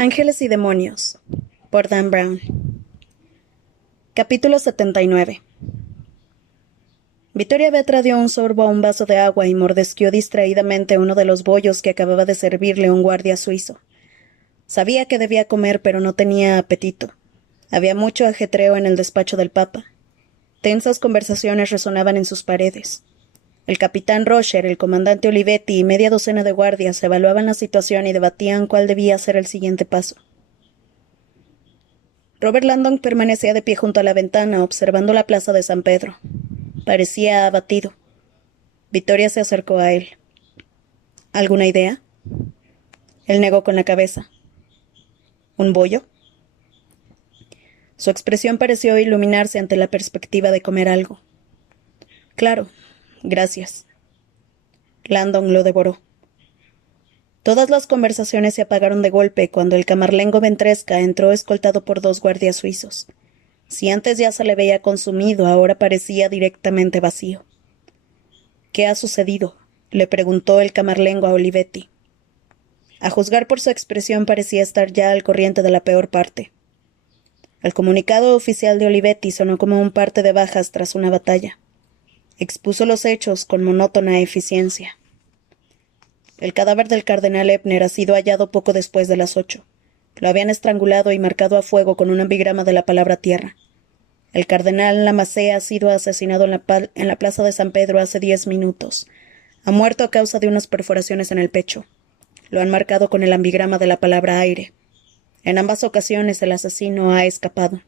Ángeles y demonios, por Dan Brown. Capítulo 79. Victoria Vetra dio un sorbo a un vaso de agua y mordisqueó distraídamente uno de los bollos que acababa de servirle un guardia suizo. Sabía que debía comer, pero no tenía apetito. Había mucho ajetreo en el despacho del Papa. Tensas conversaciones resonaban en sus paredes. El capitán Rocher, el comandante Olivetti y media docena de guardias evaluaban la situación y debatían cuál debía ser el siguiente paso. Robert Landon permanecía de pie junto a la ventana, observando la plaza de San Pedro. Parecía abatido. Victoria se acercó a él. ¿Alguna idea? Él negó con la cabeza. ¿Un bollo? Su expresión pareció iluminarse ante la perspectiva de comer algo. Claro, gracias. Landon lo devoró. Todas las conversaciones se apagaron de golpe cuando el camarlengo Ventresca entró escoltado por 2 guardias suizos. Si antes ya se le veía consumido, ahora parecía directamente vacío. ¿Qué ha sucedido?, le preguntó el camarlengo a Olivetti. A juzgar por su expresión parecía estar ya al corriente de la peor parte. El comunicado oficial de Olivetti sonó como un parte de bajas tras una batalla. Expuso los hechos con monótona eficiencia. El cadáver del cardenal Ebner ha sido hallado poco después de las 8. Lo habían estrangulado y marcado a fuego con un ambigrama de la palabra tierra. El cardenal Lamacé ha sido asesinado en la plaza de San Pedro hace 10 minutos. Ha muerto a causa de unas perforaciones en el pecho. Lo han marcado con el ambigrama de la palabra aire. En ambas ocasiones el asesino ha escapado.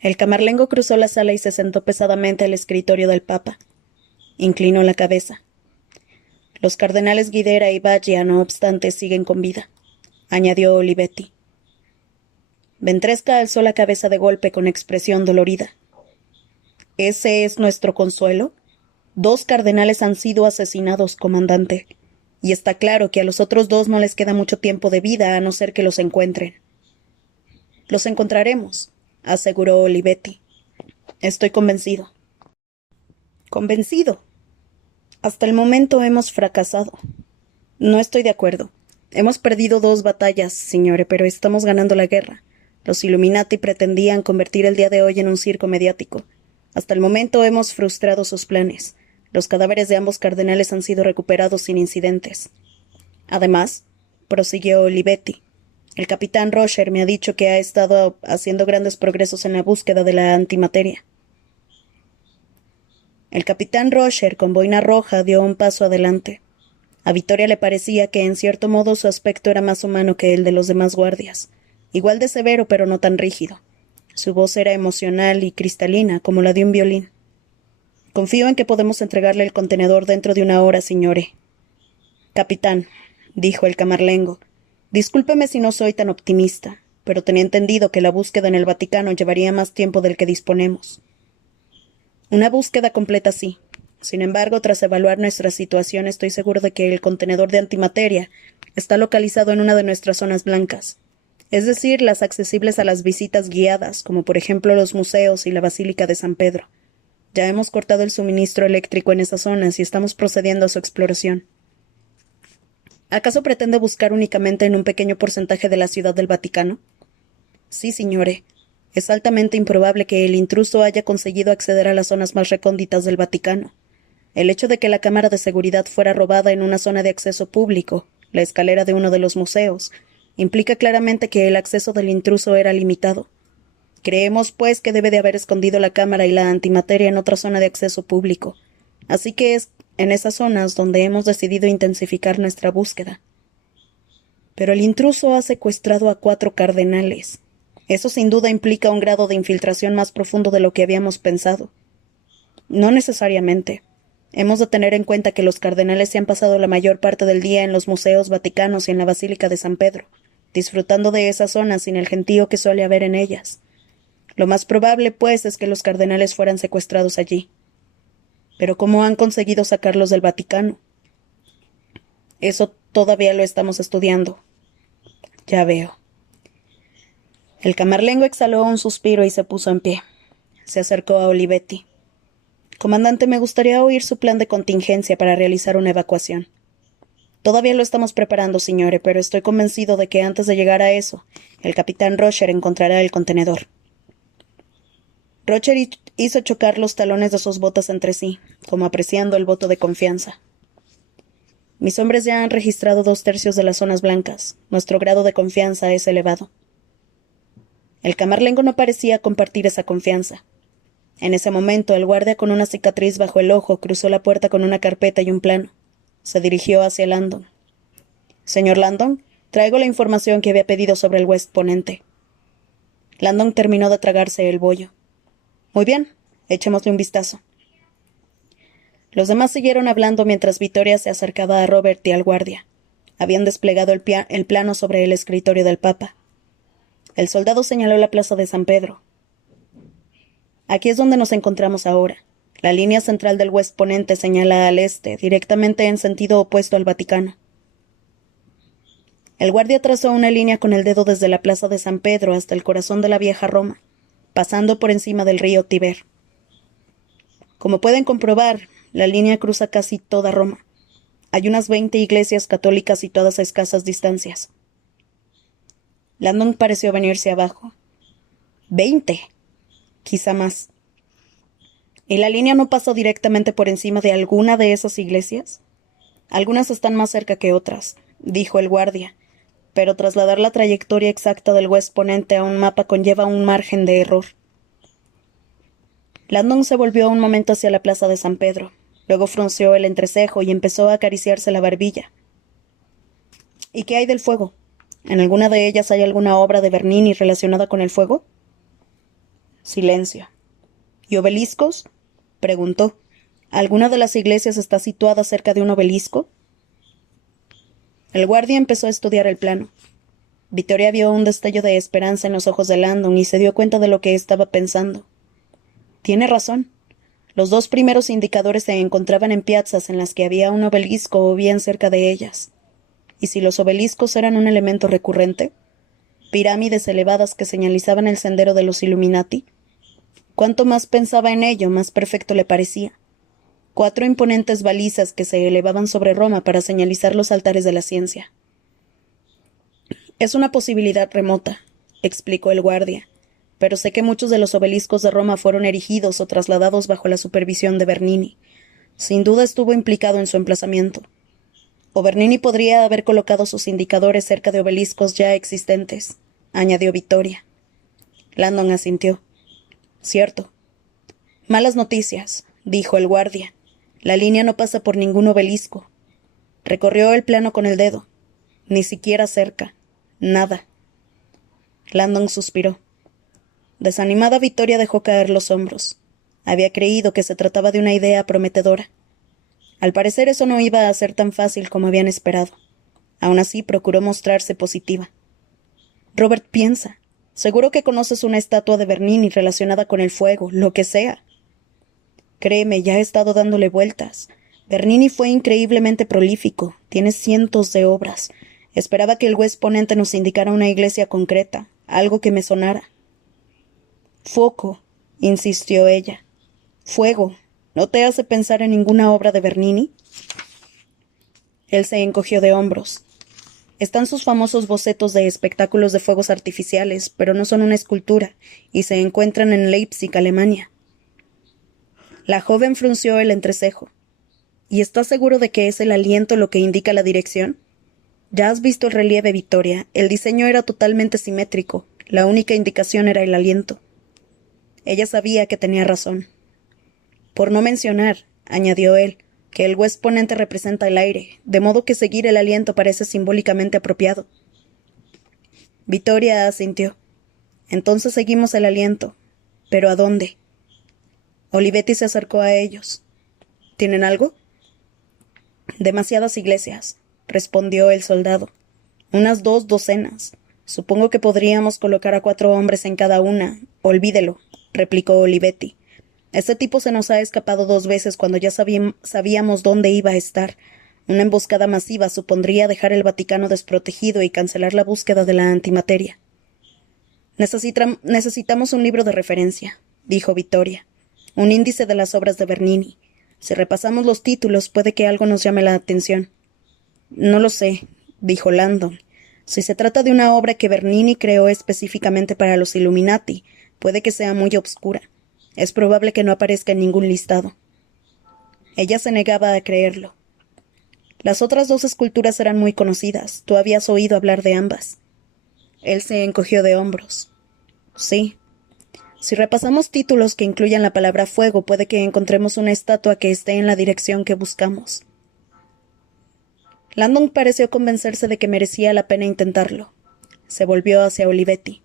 El camarlengo cruzó la sala y se sentó pesadamente al escritorio del Papa. Inclinó la cabeza. Los cardenales Guidera y Baggio, no obstante, siguen con vida, añadió Olivetti. Ventresca alzó la cabeza de golpe con expresión dolorida. ¿Ese es nuestro consuelo? 2 cardenales han sido asesinados, comandante, y está claro que a los otros 2 no les queda mucho tiempo de vida a no ser que los encuentren. Los encontraremos, aseguró Olivetti. Estoy convencido. ¿Convencido? Hasta el momento hemos fracasado. No estoy de acuerdo. Hemos perdido 2 batallas, señore, pero estamos ganando la guerra. Los Illuminati pretendían convertir el día de hoy en un circo mediático. Hasta el momento hemos frustrado sus planes. Los cadáveres de ambos cardenales han sido recuperados sin incidentes. Además, prosiguió Olivetti, el capitán Rocher me ha dicho que ha estado haciendo grandes progresos en la búsqueda de la antimateria. El capitán Rocher, con boina roja, dio un paso adelante. A Victoria le parecía que en cierto modo su aspecto era más humano que el de los demás guardias, igual de severo pero no tan rígido. Su voz era emocional y cristalina, como la de un violín. Confío en que podemos entregarle el contenedor dentro de 1 hora, señore. Capitán, dijo el camarlengo, discúlpeme si no soy tan optimista, pero tenía entendido que la búsqueda en el Vaticano llevaría más tiempo del que disponemos. Una búsqueda completa sí. Sin embargo, tras evaluar nuestra situación, estoy seguro de que el contenedor de antimateria está localizado en una de nuestras zonas blancas, es decir, las accesibles a las visitas guiadas, como por ejemplo los museos y la Basílica de San Pedro. Ya hemos cortado el suministro eléctrico en esas zonas y estamos procediendo a su exploración. ¿Acaso pretende buscar únicamente en un pequeño porcentaje de la Ciudad del Vaticano? Sí, señore. Es altamente improbable que el intruso haya conseguido acceder a las zonas más recónditas del Vaticano. El hecho de que la cámara de seguridad fuera robada en una zona de acceso público, la escalera de uno de los museos, implica claramente que el acceso del intruso era limitado. Creemos, pues, que debe de haber escondido la cámara y la antimateria en otra zona de acceso público. Así que es en esas zonas donde hemos decidido intensificar nuestra búsqueda. Pero el intruso ha secuestrado a 4 cardenales. Eso sin duda implica un grado de infiltración más profundo de lo que habíamos pensado. No necesariamente. Hemos de tener en cuenta que los cardenales se han pasado la mayor parte del día en los museos vaticanos y en la Basílica de San Pedro, disfrutando de esas zonas sin el gentío que suele haber en ellas. Lo más probable, pues, es que los cardenales fueran secuestrados allí. Pero ¿cómo han conseguido sacarlos del Vaticano? Eso todavía lo estamos estudiando. Ya veo. El camarlengo exhaló un suspiro y se puso en pie. Se acercó a Olivetti. Comandante, me gustaría oír su plan de contingencia para realizar una evacuación. Todavía lo estamos preparando, señore, pero estoy convencido de que antes de llegar a eso, el capitán Rocher encontrará el contenedor. Rocher hizo chocar los talones de sus botas entre sí, como apreciando el voto de confianza. Mis hombres ya han registrado 2/3 de las zonas blancas. Nuestro grado de confianza es elevado. El camarlengo no parecía compartir esa confianza. En ese momento, el guardia con una cicatriz bajo el ojo cruzó la puerta con una carpeta y un plano. Se dirigió hacia Landon. «Señor Landon, traigo la información que había pedido sobre el West Ponente». Landon terminó de tragarse el bollo. «Muy bien, echémosle un vistazo». Los demás siguieron hablando mientras Victoria se acercaba a Robert y al guardia. Habían desplegado el plano sobre el escritorio del Papa. El soldado señaló la plaza de San Pedro. «Aquí es donde nos encontramos ahora. La línea central del West Ponente señala al este, directamente en sentido opuesto al Vaticano». El guardia trazó una línea con el dedo desde la plaza de San Pedro hasta el corazón de la vieja Roma, pasando por encima del río Tíber. Como pueden comprobar, la línea cruza casi toda Roma. Hay unas 20 iglesias católicas situadas a escasas distancias. Landon pareció venirse abajo. 20. Quizá más. ¿Y la línea no pasa directamente por encima de alguna de esas iglesias? Algunas están más cerca que otras, dijo el guardia, pero trasladar la trayectoria exacta del West Ponente a un mapa conlleva un margen de error. Landon se volvió un momento hacia la plaza de San Pedro. Luego frunció el entrecejo y empezó a acariciarse la barbilla. ¿Y qué hay del fuego? ¿En alguna de ellas hay alguna obra de Bernini relacionada con el fuego? Silencio. ¿Y obeliscos? Preguntó. ¿Alguna de las iglesias está situada cerca de un obelisco? El guardia empezó a estudiar el plano. Victoria vio un destello de esperanza en los ojos de Landon y se dio cuenta de lo que estaba pensando. Tiene razón. Los 2 primeros indicadores se encontraban en piazzas en las que había un obelisco o bien cerca de ellas. ¿Y si los obeliscos eran un elemento recurrente? ¿Pirámides elevadas que señalizaban el sendero de los Illuminati? Cuanto más pensaba en ello, más perfecto le parecía. 4 imponentes balizas que se elevaban sobre Roma para señalizar los altares de la ciencia. Es una posibilidad remota, explicó el guardia, pero sé que muchos de los obeliscos de Roma fueron erigidos o trasladados bajo la supervisión de Bernini. Sin duda estuvo implicado en su emplazamiento. O Bernini podría haber colocado sus indicadores cerca de obeliscos ya existentes, añadió Victoria. Landon asintió. Cierto. Malas noticias, dijo el guardia. La línea no pasa por ningún obelisco. Recorrió el plano con el dedo. Ni siquiera cerca. Nada. Landon suspiró. Desanimada, Victoria dejó caer los hombros. Había creído que se trataba de una idea prometedora. Al parecer eso no iba a ser tan fácil como habían esperado. Aún así procuró mostrarse positiva. Robert, piensa. Seguro que conoces una estatua de Bernini relacionada con el fuego, lo que sea. Créeme, ya he estado dándole vueltas. Bernini fue increíblemente prolífico. Tiene cientos de obras. Esperaba que el West Ponente nos indicara una iglesia concreta, algo que me sonara. Foco, insistió ella. Fuego, ¿no te hace pensar en ninguna obra de Bernini? Él se encogió de hombros. Están sus famosos bocetos de espectáculos de fuegos artificiales, pero no son una escultura, y se encuentran en Leipzig, Alemania. La joven frunció el entrecejo. ¿Y estás seguro de que es el aliento lo que indica la dirección? Ya has visto el relieve, Victoria. El diseño era totalmente simétrico. La única indicación era el aliento. Ella sabía que tenía razón. Por no mencionar, añadió él, que el West Ponente representa el aire, de modo que seguir el aliento parece simbólicamente apropiado. Victoria asintió. Entonces seguimos el aliento. ¿Pero a dónde? Olivetti se acercó a ellos. ¿Tienen algo? Demasiadas iglesias, respondió el soldado. Unas 2 docenas. Supongo que podríamos colocar a 4 hombres en cada una. Olvídelo, replicó Olivetti. Este tipo se nos ha escapado 2 veces cuando ya sabíamos dónde iba a estar. Una emboscada masiva supondría dejar el Vaticano desprotegido y cancelar la búsqueda de la antimateria. Necesitamos un libro de referencia, dijo Victoria. Un índice de las obras de Bernini. Si repasamos los títulos, puede que algo nos llame la atención. No lo sé, dijo Landon. Si se trata de una obra que Bernini creó específicamente para los Illuminati, puede que sea muy obscura. Es probable que no aparezca en ningún listado. Ella se negaba a creerlo. Las otras dos esculturas eran muy conocidas. Tú habías oído hablar de ambas. Él se encogió de hombros. Sí. Si repasamos títulos que incluyan la palabra fuego, puede que encontremos una estatua que esté en la dirección que buscamos. Landon pareció convencerse de que merecía la pena intentarlo. Se volvió hacia Olivetti.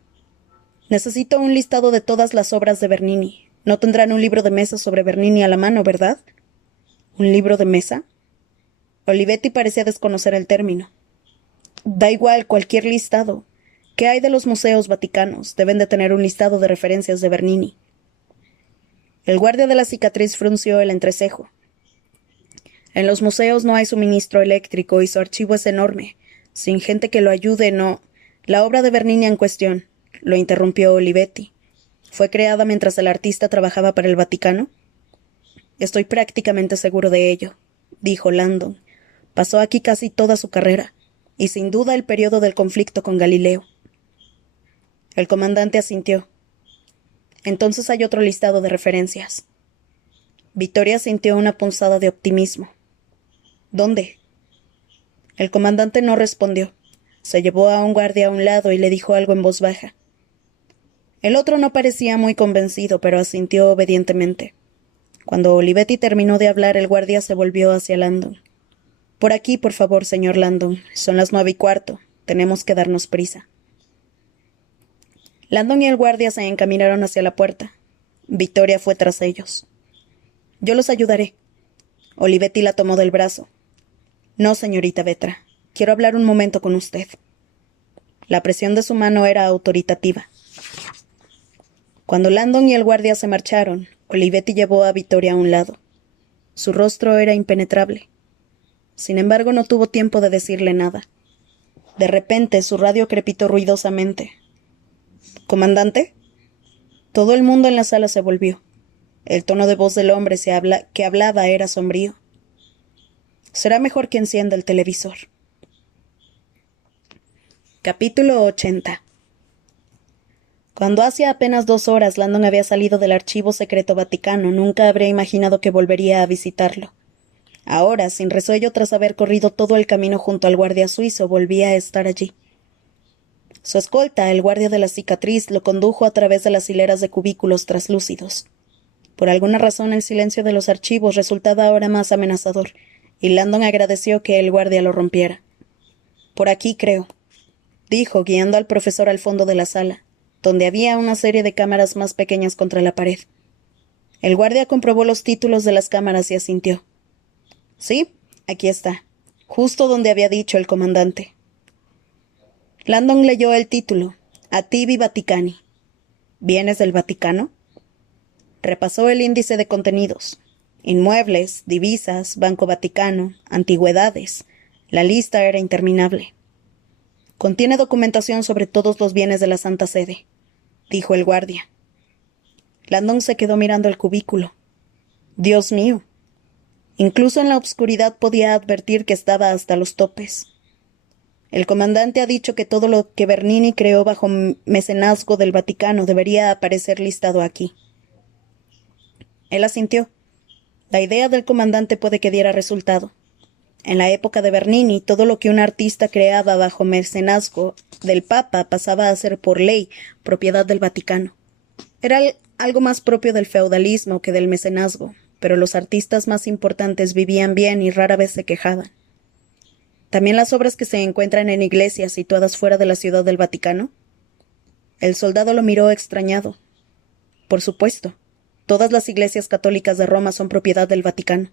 Necesito un listado de todas las obras de Bernini. No tendrán un libro de mesa sobre Bernini a la mano, ¿verdad? ¿Un libro de mesa? Olivetti parecía desconocer el término. Da igual, cualquier listado. ¿Qué hay de los museos vaticanos? Deben de tener un listado de referencias de Bernini. El guardia de la cicatriz frunció el entrecejo. En los museos no hay suministro eléctrico y su archivo es enorme. Sin gente que lo ayude, no. La obra de Bernini en cuestión, lo interrumpió Olivetti. ¿Fue creada mientras el artista trabajaba para el Vaticano? Estoy prácticamente seguro de ello, dijo Landon. Pasó aquí casi toda su carrera, y sin duda el periodo del conflicto con Galileo. El comandante asintió. Entonces hay otro listado de referencias. Victoria sintió una punzada de optimismo. ¿Dónde? El comandante no respondió. Se llevó a un guardia a un lado y le dijo algo en voz baja. El otro no parecía muy convencido, pero asintió obedientemente. Cuando Olivetti terminó de hablar, el guardia se volvió hacia Landon. Por aquí, por favor, señor Landon. Son las 9:15. Tenemos que darnos prisa. Landon y el guardia se encaminaron hacia la puerta. Victoria fue tras ellos. Yo los ayudaré. Olivetti la tomó del brazo. No, señorita Vetra. Quiero hablar un momento con usted. La presión de su mano era autoritativa. Cuando Landon y el guardia se marcharon, Olivetti llevó a Victoria a un lado. Su rostro era impenetrable. Sin embargo, no tuvo tiempo de decirle nada. De repente, su radio crepitó ruidosamente. ¿Comandante? Todo el mundo en la sala se volvió. El tono de voz del hombre que hablaba era sombrío. Será mejor que encienda el televisor. Capítulo 80. Cuando hace apenas 2 horas Landon había salido del Archivo Secreto Vaticano, nunca habría imaginado que volvería a visitarlo. Ahora, sin resuello tras haber corrido todo el camino junto al guardia suizo, volvía a estar allí. Su escolta, el guardia de la cicatriz, lo condujo a través de las hileras de cubículos traslúcidos. Por alguna razón el silencio de los archivos resultaba ahora más amenazador, y Landon agradeció que el guardia lo rompiera. Por aquí, creo, dijo, guiando al profesor al fondo de la sala, donde había una serie de cámaras más pequeñas contra la pared. El guardia comprobó los títulos de las cámaras y asintió. Sí, aquí está, justo donde había dicho el comandante. Landon leyó el título, Attivi Vaticani. ¿Vienes del Vaticano? Repasó el índice de contenidos. Inmuebles, divisas, Banco Vaticano, antigüedades. La lista era interminable. Contiene documentación sobre todos los bienes de la Santa Sede, dijo el guardia. Landon se quedó mirando el cubículo. Dios mío. Incluso en la obscuridad podía advertir que estaba hasta los topes. El comandante ha dicho que todo lo que Bernini creó bajo mecenazgo del Vaticano debería aparecer listado aquí. Él asintió. La idea del comandante puede que diera resultado. En la época de Bernini, todo lo que un artista creaba bajo mecenazgo del Papa pasaba a ser por ley propiedad del Vaticano. Era algo más propio del feudalismo que del mecenazgo, pero los artistas más importantes vivían bien y rara vez se quejaban. ¿También las obras que se encuentran en iglesias situadas fuera de la ciudad del Vaticano? El soldado lo miró extrañado. Por supuesto. Todas las iglesias católicas de Roma son propiedad del Vaticano.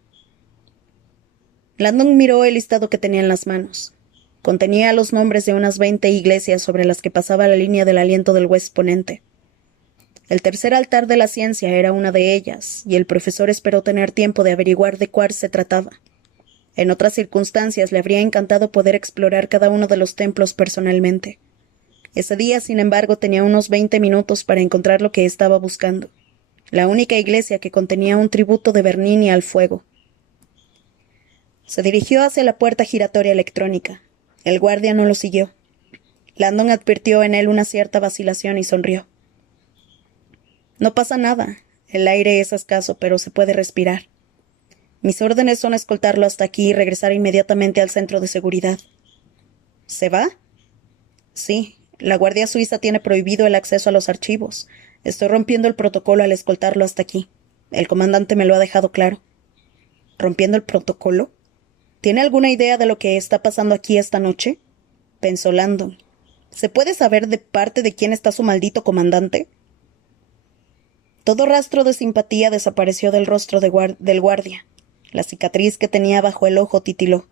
Landon miró el listado que tenía en las manos. Contenía los nombres de unas 20 iglesias sobre las que pasaba la línea del aliento del West Ponente. El tercer altar de la ciencia era una de ellas, y el profesor esperó tener tiempo de averiguar de cuál se trataba. En otras circunstancias le habría encantado poder explorar cada uno de los templos personalmente. Ese día, sin embargo, tenía unos 20 minutos para encontrar lo que estaba buscando. La única iglesia que contenía un tributo de Bernini al fuego. Se dirigió hacia la puerta giratoria electrónica. El guardia no lo siguió. Landon advirtió en él una cierta vacilación y sonrió. No pasa nada. El aire es escaso, pero se puede respirar. Mis órdenes son escoltarlo hasta aquí y regresar inmediatamente al centro de seguridad. ¿Se va? Sí. La Guardia Suiza tiene prohibido el acceso a los archivos. Estoy rompiendo el protocolo al escoltarlo hasta aquí. El comandante me lo ha dejado claro. ¿Rompiendo el protocolo? ¿Tiene alguna idea de lo que está pasando aquí esta noche? Pensó Landon. ¿Se puede saber de parte de quién está su maldito comandante? Todo rastro de simpatía desapareció del rostro del guardia. La cicatriz que tenía bajo el ojo titiló.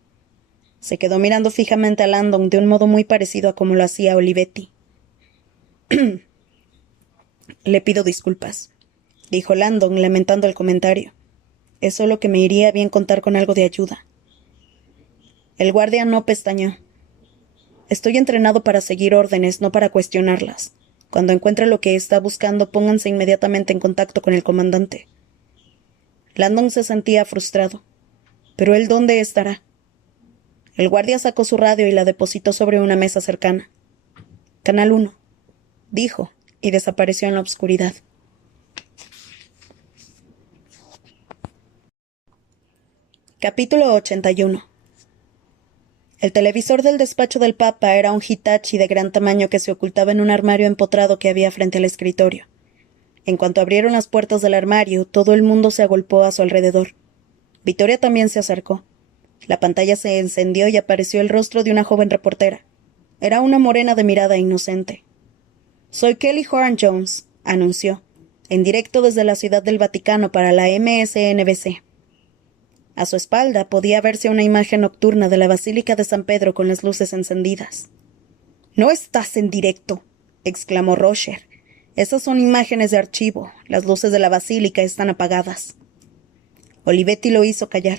Se quedó mirando fijamente a Landon de un modo muy parecido a como lo hacía Olivetti. Le pido disculpas, dijo Landon, lamentando el comentario. Es solo que me iría bien contar con algo de ayuda. El guardia no pestañeó. Estoy entrenado para seguir órdenes, no para cuestionarlas. Cuando encuentre lo que está buscando, pónganse inmediatamente en contacto con el comandante. Landon se sentía frustrado. ¿Pero él dónde estará? El guardia sacó su radio y la depositó sobre una mesa cercana. Canal 1, dijo, y desapareció en la oscuridad. Capítulo 81. El televisor del despacho del Papa era un Hitachi de gran tamaño que se ocultaba en un armario empotrado que había frente al escritorio. En cuanto abrieron las puertas del armario, todo el mundo se agolpó a su alrededor. Victoria también se acercó. La pantalla se encendió y apareció el rostro de una joven reportera. Era una morena de mirada inocente. «Soy Kelly Horan Jones», anunció, en directo desde la Ciudad del Vaticano para la MSNBC. A su espalda podía verse una imagen nocturna de la Basílica de San Pedro con las luces encendidas. «No estás en directo», exclamó Rocher. «Esas son imágenes de archivo. Las luces de la basílica están apagadas». Olivetti lo hizo callar.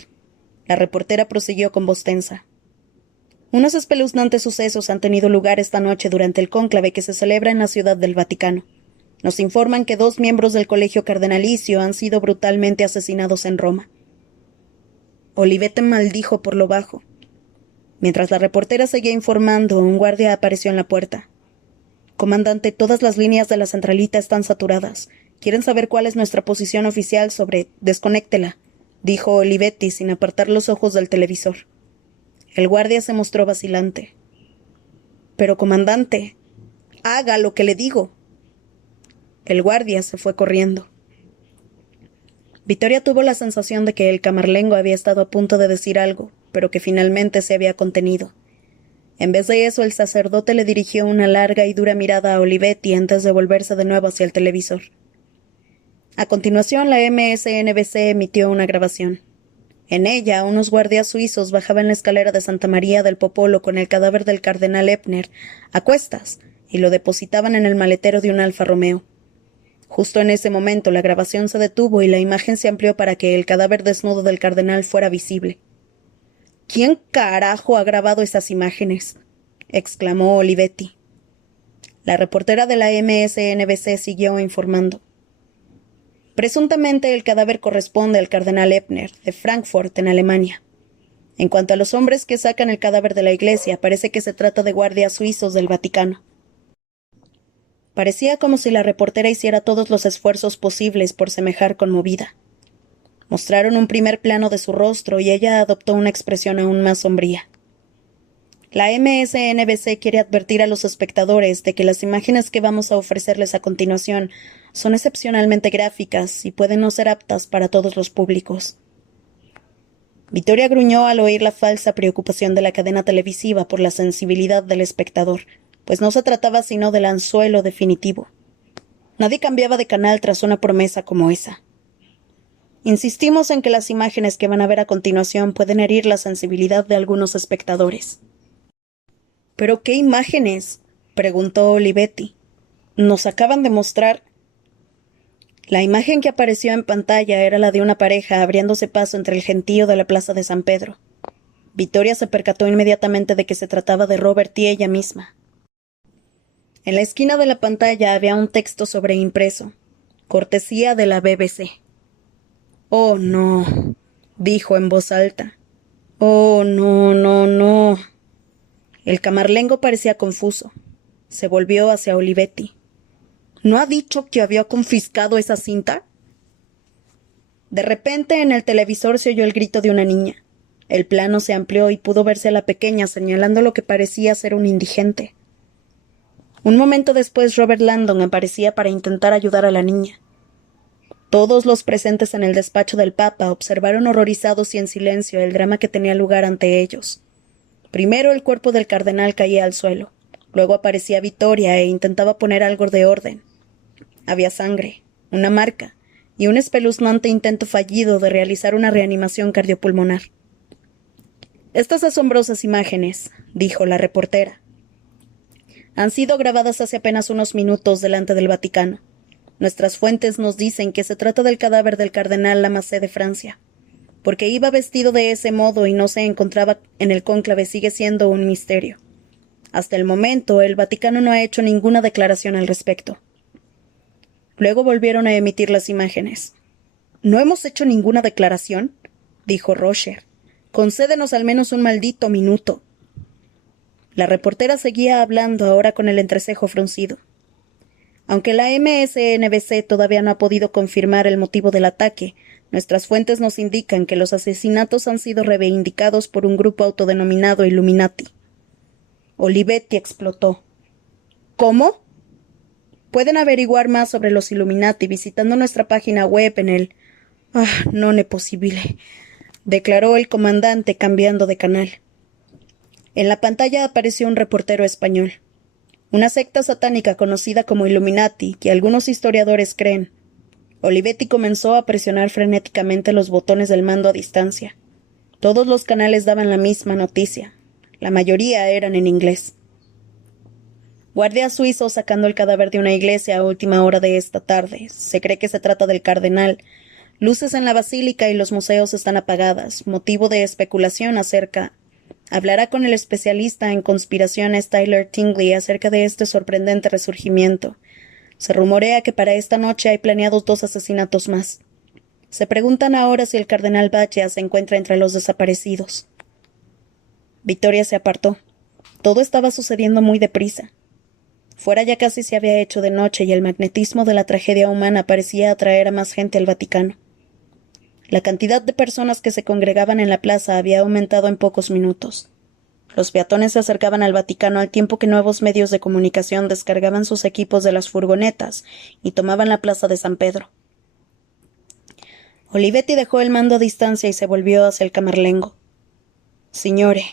La reportera prosiguió con voz tensa. «Unos espeluznantes sucesos han tenido lugar esta noche durante el cónclave que se celebra en la Ciudad del Vaticano. Nos informan que 2 miembros del colegio cardenalicio han sido brutalmente asesinados en Roma». Olivetti maldijo por lo bajo. Mientras la reportera seguía informando, un guardia apareció en la puerta. «Comandante, todas las líneas de la centralita están saturadas. ¿Quieren saber cuál es nuestra posición oficial sobre...? Desconéctela», dijo Olivetti sin apartar los ojos del televisor. El guardia se mostró vacilante. «Pero, comandante, haga lo que le digo». El guardia se fue corriendo. Victoria tuvo la sensación de que el camarlengo había estado a punto de decir algo, pero que finalmente se había contenido. En vez de eso, el sacerdote le dirigió una larga y dura mirada a Olivetti antes de volverse de nuevo hacia el televisor. A continuación, la MSNBC emitió una grabación. En ella, unos guardias suizos bajaban la escalera de Santa María del Popolo con el cadáver del cardenal Ebner, a cuestas, y lo depositaban en el maletero de un Alfa Romeo. Justo en ese momento la grabación se detuvo y la imagen se amplió para que el cadáver desnudo del cardenal fuera visible. «¿Quién carajo ha grabado esas imágenes?», exclamó Olivetti. La reportera de la MSNBC siguió informando. «Presuntamente el cadáver corresponde al cardenal Ebner, de Frankfurt, en Alemania. En cuanto a los hombres que sacan el cadáver de la iglesia, parece que se trata de guardias suizos del Vaticano». Parecía como si la reportera hiciera todos los esfuerzos posibles por semejar conmovida. Mostraron un primer plano de su rostro y ella adoptó una expresión aún más sombría. «La MSNBC quiere advertir a los espectadores de que las imágenes que vamos a ofrecerles a continuación son excepcionalmente gráficas y pueden no ser aptas para todos los públicos». Victoria gruñó al oír la falsa preocupación de la cadena televisiva por la sensibilidad del espectador, pues no se trataba sino del anzuelo definitivo. Nadie cambiaba de canal tras una promesa como esa. «Insistimos en que las imágenes que van a ver a continuación pueden herir la sensibilidad de algunos espectadores». «¿Pero qué imágenes?», preguntó Olivetti. «Nos acaban de mostrar...» La imagen que apareció en pantalla era la de una pareja abriéndose paso entre el gentío de la plaza de San Pedro. Victoria se percató inmediatamente de que se trataba de Robert y ella misma. En la esquina de la pantalla había un texto sobreimpreso. «Cortesía de la BBC». «Oh, no», dijo en voz alta. Oh, no, no, no. El camarlengo parecía confuso. Se volvió hacia Olivetti. ¿No ha dicho que había confiscado esa cinta? De repente, en el televisor se oyó el grito de una niña. El plano se amplió y pudo verse a la pequeña señalando lo que parecía ser un indigente. Un momento después, Robert Landon aparecía para intentar ayudar a la niña. Todos los presentes en el despacho del Papa observaron horrorizados y en silencio el drama que tenía lugar ante ellos. Primero el cuerpo del cardenal caía al suelo. Luego aparecía Vittoria e intentaba poner algo de orden. Había sangre, una marca y un espeluznante intento fallido de realizar una reanimación cardiopulmonar. Estas asombrosas imágenes, dijo la reportera, han sido grabadas hace apenas unos minutos delante del Vaticano. Nuestras fuentes nos dicen que se trata del cadáver del cardenal Lamassée de Francia. Porque iba vestido de ese modo y no se encontraba en el cónclave sigue siendo un misterio. Hasta el momento, el Vaticano no ha hecho ninguna declaración al respecto. Luego volvieron a emitir las imágenes. «¿No hemos hecho ninguna declaración?», dijo Rocher. «Concédenos al menos un maldito minuto». La reportera seguía hablando ahora con el entrecejo fruncido. Aunque la MSNBC todavía no ha podido confirmar el motivo del ataque, nuestras fuentes nos indican que los asesinatos han sido reivindicados por un grupo autodenominado Illuminati. Olivetti explotó. ¿Cómo? Pueden averiguar más sobre los Illuminati visitando nuestra página web en el... non è possibile, declaró el comandante cambiando de canal. En la pantalla apareció un reportero español. Una secta satánica conocida como Illuminati, que algunos historiadores creen. Olivetti comenzó a presionar frenéticamente los botones del mando a distancia. Todos los canales daban la misma noticia. La mayoría eran en inglés. Guardias suizos sacando el cadáver de una iglesia a última hora de esta tarde. Se cree que se trata del cardenal. Luces en la basílica y los museos están apagadas. Motivo de especulación acerca... Hablará con el especialista en conspiraciones Tyler Tingley acerca de este sorprendente resurgimiento. Se rumorea que para esta noche hay planeados 2 asesinatos más. Se preguntan ahora si el cardenal Baccia se encuentra entre los desaparecidos. Vittoria se apartó. Todo estaba sucediendo muy deprisa. Fuera ya casi se había hecho de noche y el magnetismo de la tragedia humana parecía atraer a más gente al Vaticano. La cantidad de personas que se congregaban en la plaza había aumentado en pocos minutos. Los peatones se acercaban al Vaticano al tiempo que nuevos medios de comunicación descargaban sus equipos de las furgonetas y tomaban la plaza de San Pedro. Olivetti dejó el mando a distancia y se volvió hacia el camarlengo. «Signore,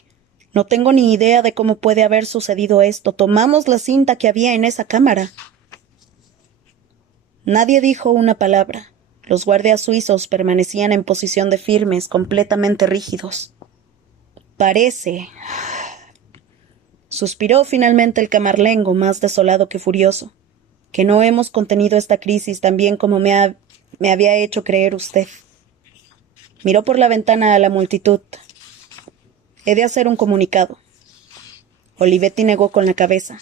no tengo ni idea de cómo puede haber sucedido esto. Tomamos la cinta que había en esa cámara». Nadie dijo una palabra. Los guardias suizos permanecían en posición de firmes, completamente rígidos. «Parece», suspiró finalmente el camarlengo, más desolado que furioso, «que no hemos contenido esta crisis tan bien como me había hecho creer usted». Miró por la ventana a la multitud. «He de hacer un comunicado». Olivetti negó con la cabeza.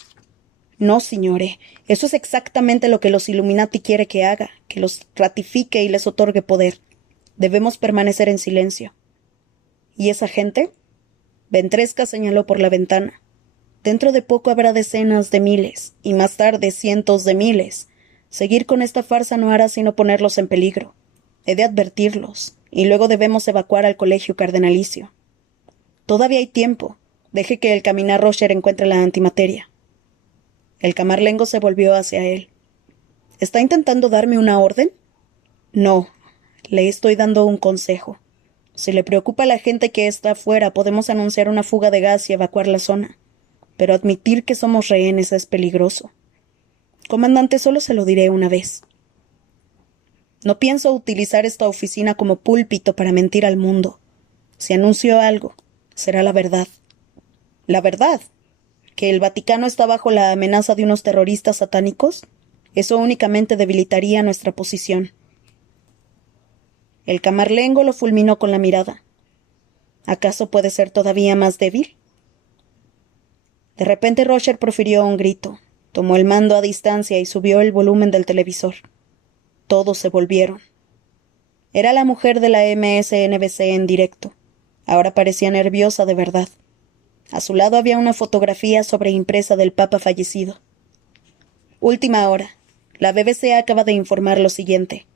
«No, signore, eso es exactamente lo que los Illuminati quiere que haga, que los ratifique y les otorgue poder. Debemos permanecer en silencio». «¿Y esa gente?». Ventresca señaló por la ventana. «Dentro de poco habrá decenas de miles, y más tarde cientos de miles. Seguir con esta farsa no hará sino ponerlos en peligro. He de advertirlos, y luego debemos evacuar al colegio cardenalicio. Todavía hay tiempo. Deje que el caminar Rocher encuentre la antimateria». El camarlengo se volvió hacia él. «¿Está intentando darme una orden?». «No, le estoy dando un consejo. Si le preocupa a la gente que está afuera, podemos anunciar una fuga de gas y evacuar la zona. Pero admitir que somos rehenes es peligroso. Comandante, solo se lo diré una vez. No pienso utilizar esta oficina como púlpito para mentir al mundo. Si anuncio algo, será la verdad». «¿La verdad? ¿Que el Vaticano está bajo la amenaza de unos terroristas satánicos? Eso únicamente debilitaría nuestra posición». El camarlengo lo fulminó con la mirada. ¿Acaso puede ser todavía más débil? De repente Rocher profirió un grito, tomó el mando a distancia y subió el volumen del televisor. Todos se volvieron. Era la mujer de la MSNBC en directo. Ahora parecía nerviosa de verdad. A su lado había una fotografía sobreimpresa del Papa fallecido. Última hora. La BBC acaba de informar lo siguiente.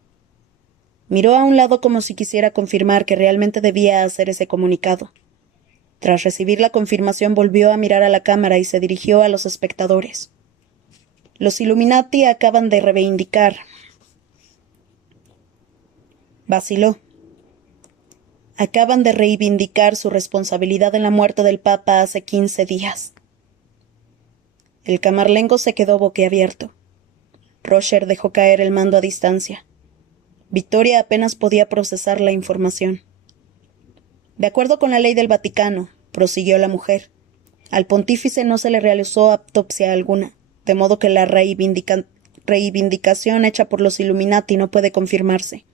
Miró a un lado como si quisiera confirmar que realmente debía hacer ese comunicado. Tras recibir la confirmación volvió a mirar a la cámara y se dirigió a los espectadores. Los Illuminati acaban de reivindicar. Vaciló. Acaban de reivindicar su responsabilidad en la muerte del Papa hace 15 días. El camarlengo se quedó boquiabierto. Roger dejó caer el mando a distancia. Victoria apenas podía procesar la información. De acuerdo con la ley del Vaticano, prosiguió la mujer, al pontífice no se le realizó autopsia alguna, de modo que la reivindicación hecha por los Illuminati no puede confirmarse.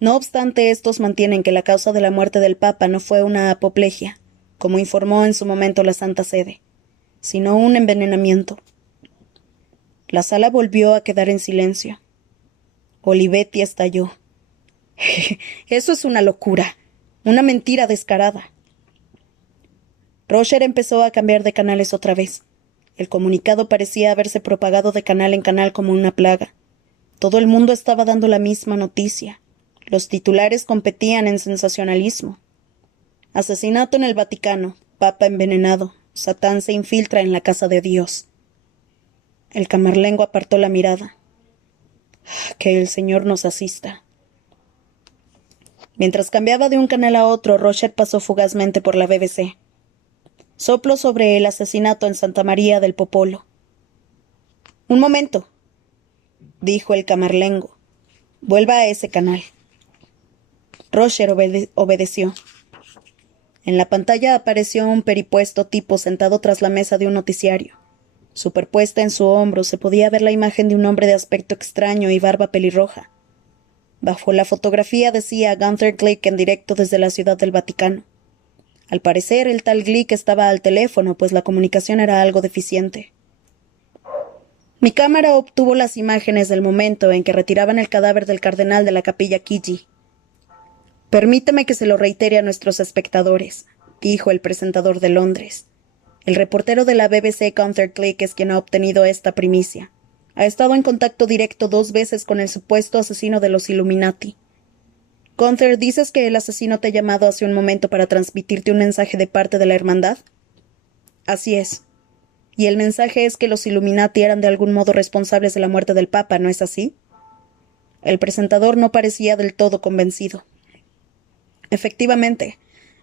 No obstante, estos mantienen que la causa de la muerte del Papa no fue una apoplejía, como informó en su momento la Santa Sede, sino un envenenamiento. La sala volvió a quedar en silencio. Olivetti estalló. Eso es una locura, una mentira descarada. Roger empezó a cambiar de canales otra vez. El comunicado parecía haberse propagado de canal en canal como una plaga. Todo el mundo estaba dando la misma noticia. Los titulares competían en sensacionalismo. Asesinato en el Vaticano, Papa envenenado, Satán se infiltra en la casa de Dios. El camarlengo apartó la mirada. Que el Señor nos asista. Mientras cambiaba de un canal a otro, Roger pasó fugazmente por la BBC. Soplo sobre el asesinato en Santa María del Popolo. Un momento, dijo el camarlengo. Vuelva a ese canal. Roger obedeció. En la pantalla apareció un peripuesto tipo sentado tras la mesa de un noticiario. Superpuesta en su hombro se podía ver la imagen de un hombre de aspecto extraño y barba pelirroja. Bajo la fotografía decía Gunther Glick en directo desde la Ciudad del Vaticano. Al parecer, el tal Glick estaba al teléfono, pues la comunicación era algo deficiente. Mi cámara obtuvo las imágenes del momento en que retiraban el cadáver del cardenal de la capilla Kiji. Permítame que se lo reitere a nuestros espectadores, dijo el presentador de Londres. El reportero de la BBC Gunther Glick es quien ha obtenido esta primicia. Ha estado en contacto directo 2 veces con el supuesto asesino de los Illuminati. Gunther, ¿dices que el asesino te ha llamado hace un momento para transmitirte un mensaje de parte de la hermandad? Así es. Y el mensaje es que los Illuminati eran de algún modo responsables de la muerte del Papa, ¿no es así? El presentador no parecía del todo convencido. Efectivamente,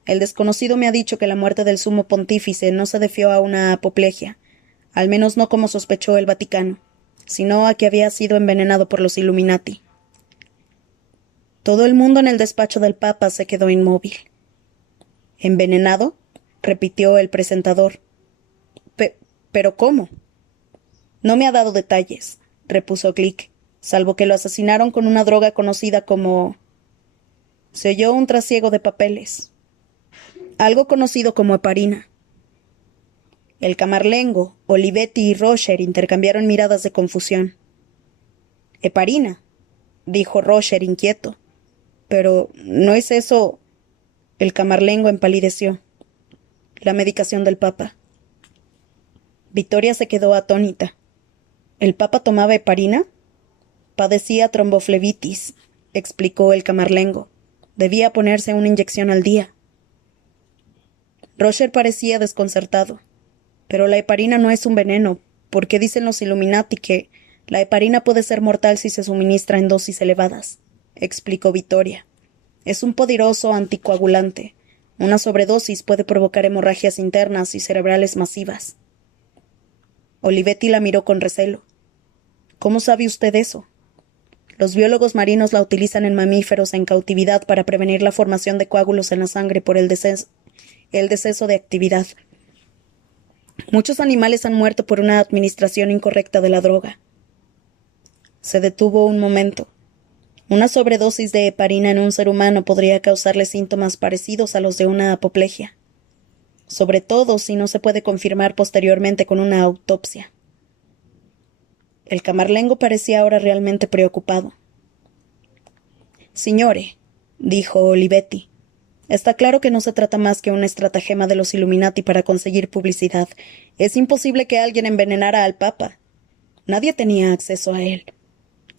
el desconocido me ha dicho que la muerte del sumo pontífice no se debió a una apoplejía, al menos no como sospechó el Vaticano, sino a que había sido envenenado por los Illuminati. Todo el mundo en el despacho del Papa se quedó inmóvil. ¿Envenenado? Repitió el presentador. ¿Pero cómo? No me ha dado detalles, repuso Glick, salvo que lo asesinaron con una droga conocida como... Se oyó un trasiego de papeles. Algo conocido como heparina. El camarlengo, Olivetti y Roger intercambiaron miradas de confusión. «Heparina», dijo Roger inquieto. «Pero, ¿no es eso...?» El camarlengo empalideció. «La medicación del Papa». Victoria se quedó atónita. ¿El Papa tomaba heparina? Padecía tromboflebitis, explicó el camarlengo. Debía ponerse una inyección al día. Roger parecía desconcertado. Pero la heparina no es un veneno. ¿Por qué dicen los Illuminati que la heparina puede ser mortal si se suministra en dosis elevadas? Explicó Victoria. Es un poderoso anticoagulante. Una sobredosis puede provocar hemorragias internas y cerebrales masivas. Olivetti la miró con recelo. ¿Cómo sabe usted eso? Los biólogos marinos la utilizan en mamíferos en cautividad para prevenir la formación de coágulos en la sangre por el deceso de actividad. Muchos animales han muerto por una administración incorrecta de la droga. Se detuvo un momento. Una sobredosis de heparina en un ser humano podría causarle síntomas parecidos a los de una apoplejía, sobre todo si no se puede confirmar posteriormente con una autopsia. El camarlengo parecía ahora realmente preocupado. «Signore», dijo Olivetti, Está claro que no se trata más que una estratagema de los Illuminati para conseguir publicidad. Es imposible que alguien envenenara al Papa. Nadie tenía acceso a él.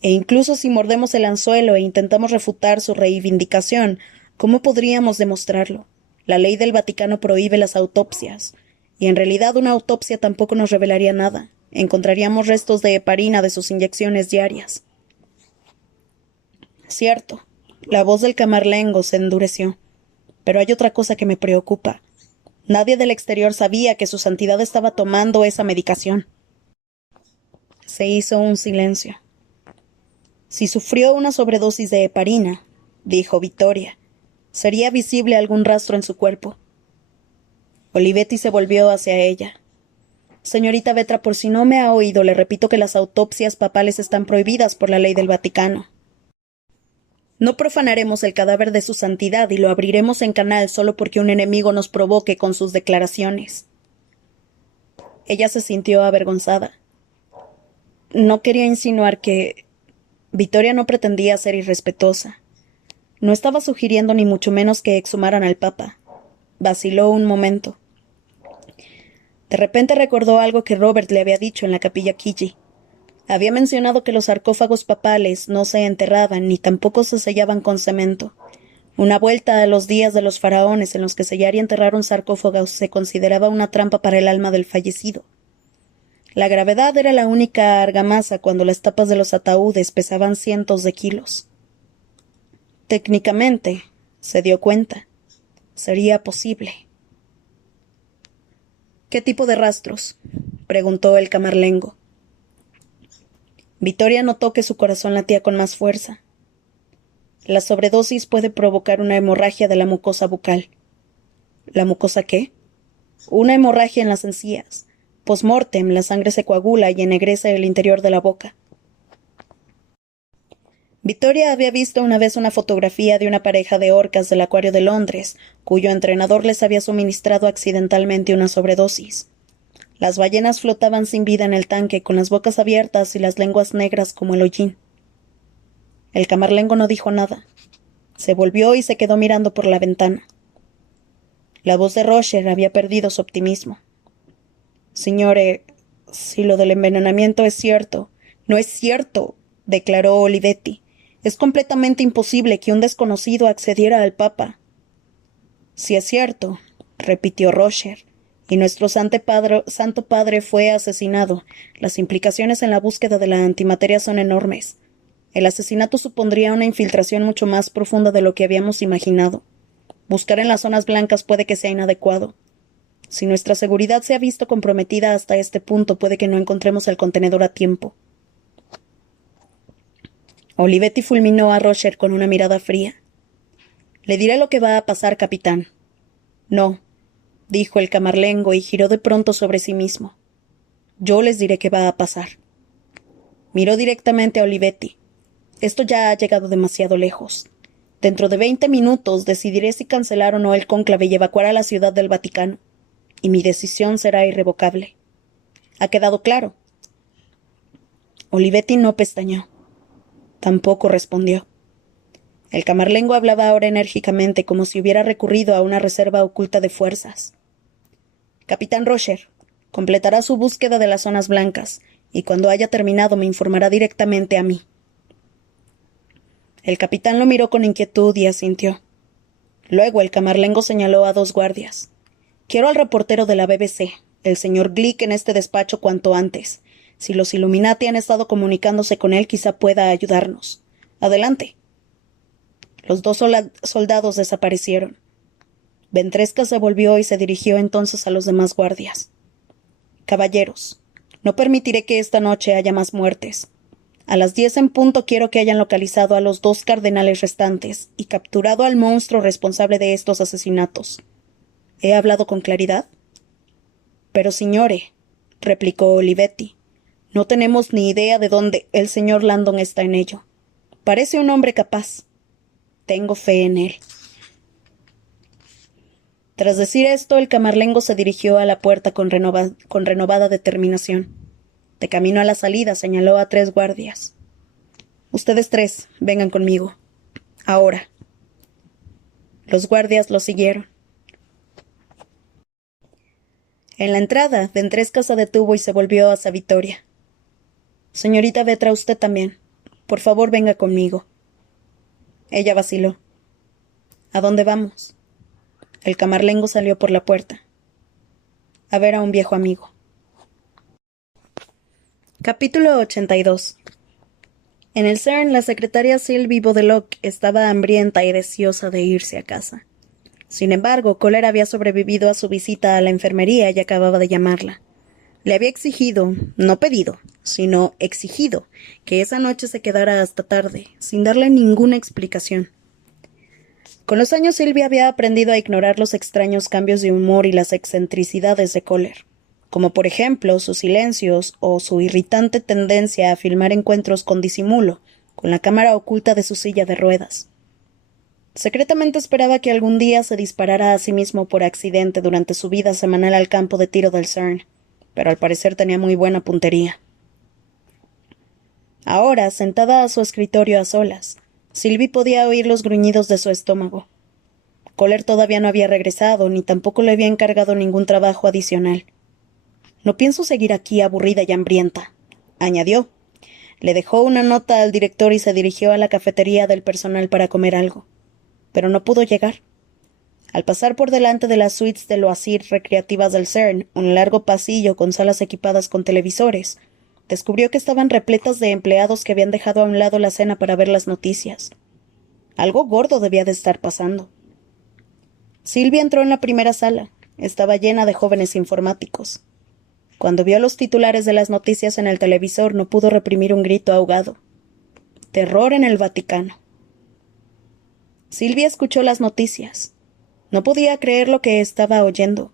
E incluso si mordemos el anzuelo e intentamos refutar su reivindicación, ¿cómo podríamos demostrarlo? La ley del Vaticano prohíbe las autopsias. Y en realidad una autopsia tampoco nos revelaría nada. Encontraríamos restos de heparina de sus inyecciones diarias. Cierto. La voz del camarlengo se endureció. Pero hay otra cosa que me preocupa. Nadie del exterior sabía que su santidad estaba tomando esa medicación. Se hizo un silencio. Si sufrió una sobredosis de heparina, dijo Vittoria, sería visible algún rastro en su cuerpo. Olivetti se volvió hacia ella. Señorita Vetra, por si no me ha oído, le repito que las autopsias papales están prohibidas por la ley del Vaticano. No profanaremos el cadáver de su santidad y lo abriremos en canal solo porque un enemigo nos provoque con sus declaraciones. Ella se sintió avergonzada. No quería insinuar que... Vittoria no pretendía ser irrespetuosa. No estaba sugiriendo ni mucho menos que exhumaran al Papa. Vaciló un momento. De repente recordó algo que Robert le había dicho en la capilla Chigi. Había mencionado que los sarcófagos papales no se enterraban ni tampoco se sellaban con cemento. Una vuelta a los días de los faraones en los que sellar y enterrar un sarcófago se consideraba una trampa para el alma del fallecido. La gravedad era la única argamasa cuando las tapas de los ataúdes pesaban cientos de kilos. Técnicamente, se dio cuenta, sería posible. ¿Qué tipo de rastros? Preguntó el camarlengo. Vittoria notó que su corazón latía con más fuerza. La sobredosis puede provocar una hemorragia de la mucosa bucal. ¿La mucosa qué? Una hemorragia en las encías. Post-mortem, la sangre se coagula y ennegrece el interior de la boca. Vittoria había visto una vez una fotografía de una pareja de orcas del Acuario de Londres, cuyo entrenador les había suministrado accidentalmente una sobredosis. Las ballenas flotaban sin vida en el tanque, con las bocas abiertas y las lenguas negras como el hollín. El camarlengo no dijo nada. Se volvió y se quedó mirando por la ventana. La voz de Roger había perdido su optimismo. Signore, si lo del envenenamiento es cierto. No es cierto, declaró Olivetti. Es completamente imposible que un desconocido accediera al Papa. Si es cierto, repitió Roger, y nuestro Santo Padre fue asesinado. Las implicaciones en la búsqueda de la antimateria son enormes. El asesinato supondría una infiltración mucho más profunda de lo que habíamos imaginado. Buscar en las zonas blancas puede que sea inadecuado. Si nuestra seguridad se ha visto comprometida hasta este punto, puede que no encontremos el contenedor a tiempo. Olivetti fulminó a Roger con una mirada fría. Le diré lo que va a pasar, capitán. No, dijo el camarlengo y giró de pronto sobre sí mismo. Yo les diré qué va a pasar. Miró directamente a Olivetti. Esto ya ha llegado demasiado lejos. Dentro de 20 minutos decidiré si cancelar o no el cónclave y evacuar a la ciudad del Vaticano. Y mi decisión será irrevocable. ¿Ha quedado claro? Olivetti no pestañeó. Tampoco respondió. El camarlengo hablaba ahora enérgicamente, como si hubiera recurrido a una reserva oculta de fuerzas. Capitán Roger, completará su búsqueda de las zonas blancas, y cuando haya terminado me informará directamente a mí. El capitán lo miró con inquietud y asintió. Luego el camarlengo señaló a 2 guardias. Quiero al reportero de la BBC, el señor Glick, en este despacho cuanto antes. Si los Illuminati han estado comunicándose con él, quizá pueda ayudarnos. Adelante. Los 2 soldados desaparecieron. Ventresca se volvió y se dirigió entonces a los demás guardias. Caballeros, no permitiré que esta noche haya más muertes. A las 10 en punto quiero que hayan localizado a los 2 cardenales restantes y capturado al monstruo responsable de estos asesinatos. ¿He hablado con claridad? Pero, signore, replicó Olivetti, no tenemos ni idea de dónde el señor Landon está en ello. Parece un hombre capaz. Tengo fe en él. Tras decir esto, el camarlengo se dirigió a la puerta con renovada determinación. De camino a la salida señaló a 3 guardias. Ustedes 3, vengan conmigo. Ahora. Los guardias lo siguieron. En la entrada, Ventresca se detuvo y se volvió hacia Vittoria. «Señorita Vetra, usted también. Por favor, venga conmigo». Ella vaciló. «¿A dónde vamos?» El camarlengo salió por la puerta. «A ver a un viejo amigo». Capítulo 82. En el CERN, la secretaria Sylvie Baudeloc estaba hambrienta y deseosa de irse a casa. Sin embargo, Kohler había sobrevivido a su visita a la enfermería y acababa de llamarla. Le había exigido, no pedido, sino exigido, que esa noche se quedara hasta tarde, sin darle ninguna explicación. Con los años Sylvie había aprendido a ignorar los extraños cambios de humor y las excentricidades de Kohler, como por ejemplo sus silencios o su irritante tendencia a filmar encuentros con disimulo, con la cámara oculta de su silla de ruedas. Secretamente esperaba que algún día se disparara a sí mismo por accidente durante su vida semanal al campo de tiro del CERN, pero al parecer tenía muy buena puntería. Ahora, sentada a su escritorio a solas, Sylvie podía oír los gruñidos de su estómago. Kohler todavía no había regresado, ni tampoco le había encargado ningún trabajo adicional. «No pienso seguir aquí aburrida y hambrienta», añadió. Le dejó una nota al director y se dirigió a la cafetería del personal para comer algo. Pero no pudo llegar. Al pasar por delante de las suites de loisir recreativas del CERN, un largo pasillo con salas equipadas con televisores, descubrió que estaban repletas de empleados que habían dejado a un lado la cena para ver las noticias. Algo gordo debía de estar pasando. Sylvie entró en la primera sala. Estaba llena de jóvenes informáticos. Cuando vio los titulares de las noticias en el televisor, no pudo reprimir un grito ahogado. «Terror en el Vaticano». Sylvie escuchó las noticias. No podía creer lo que estaba oyendo.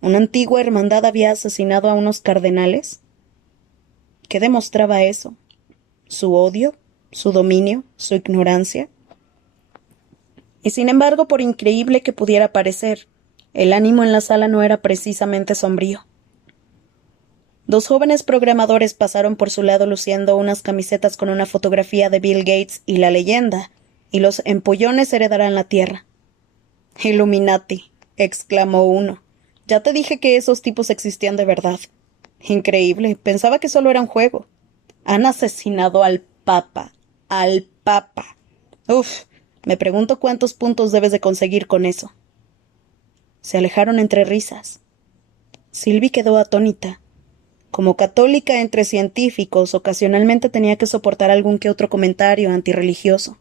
¿Una antigua hermandad había asesinado a unos cardenales? ¿Qué demostraba eso? ¿Su odio? ¿Su dominio? ¿Su ignorancia? Y sin embargo, por increíble que pudiera parecer, el ánimo en la sala no era precisamente sombrío. Dos jóvenes programadores pasaron por su lado luciendo unas camisetas con una fotografía de Bill Gates y la leyenda: «Y los empollones heredarán la tierra». «Illuminati», exclamó uno. «Ya te dije que esos tipos existían de verdad». «Increíble, pensaba que solo era un juego». «Han asesinado al Papa. Al Papa. Uf, me pregunto cuántos puntos debes de conseguir con eso». Se alejaron entre risas. Sylvie quedó atónita. Como católica entre científicos, ocasionalmente tenía que soportar algún que otro comentario antirreligioso.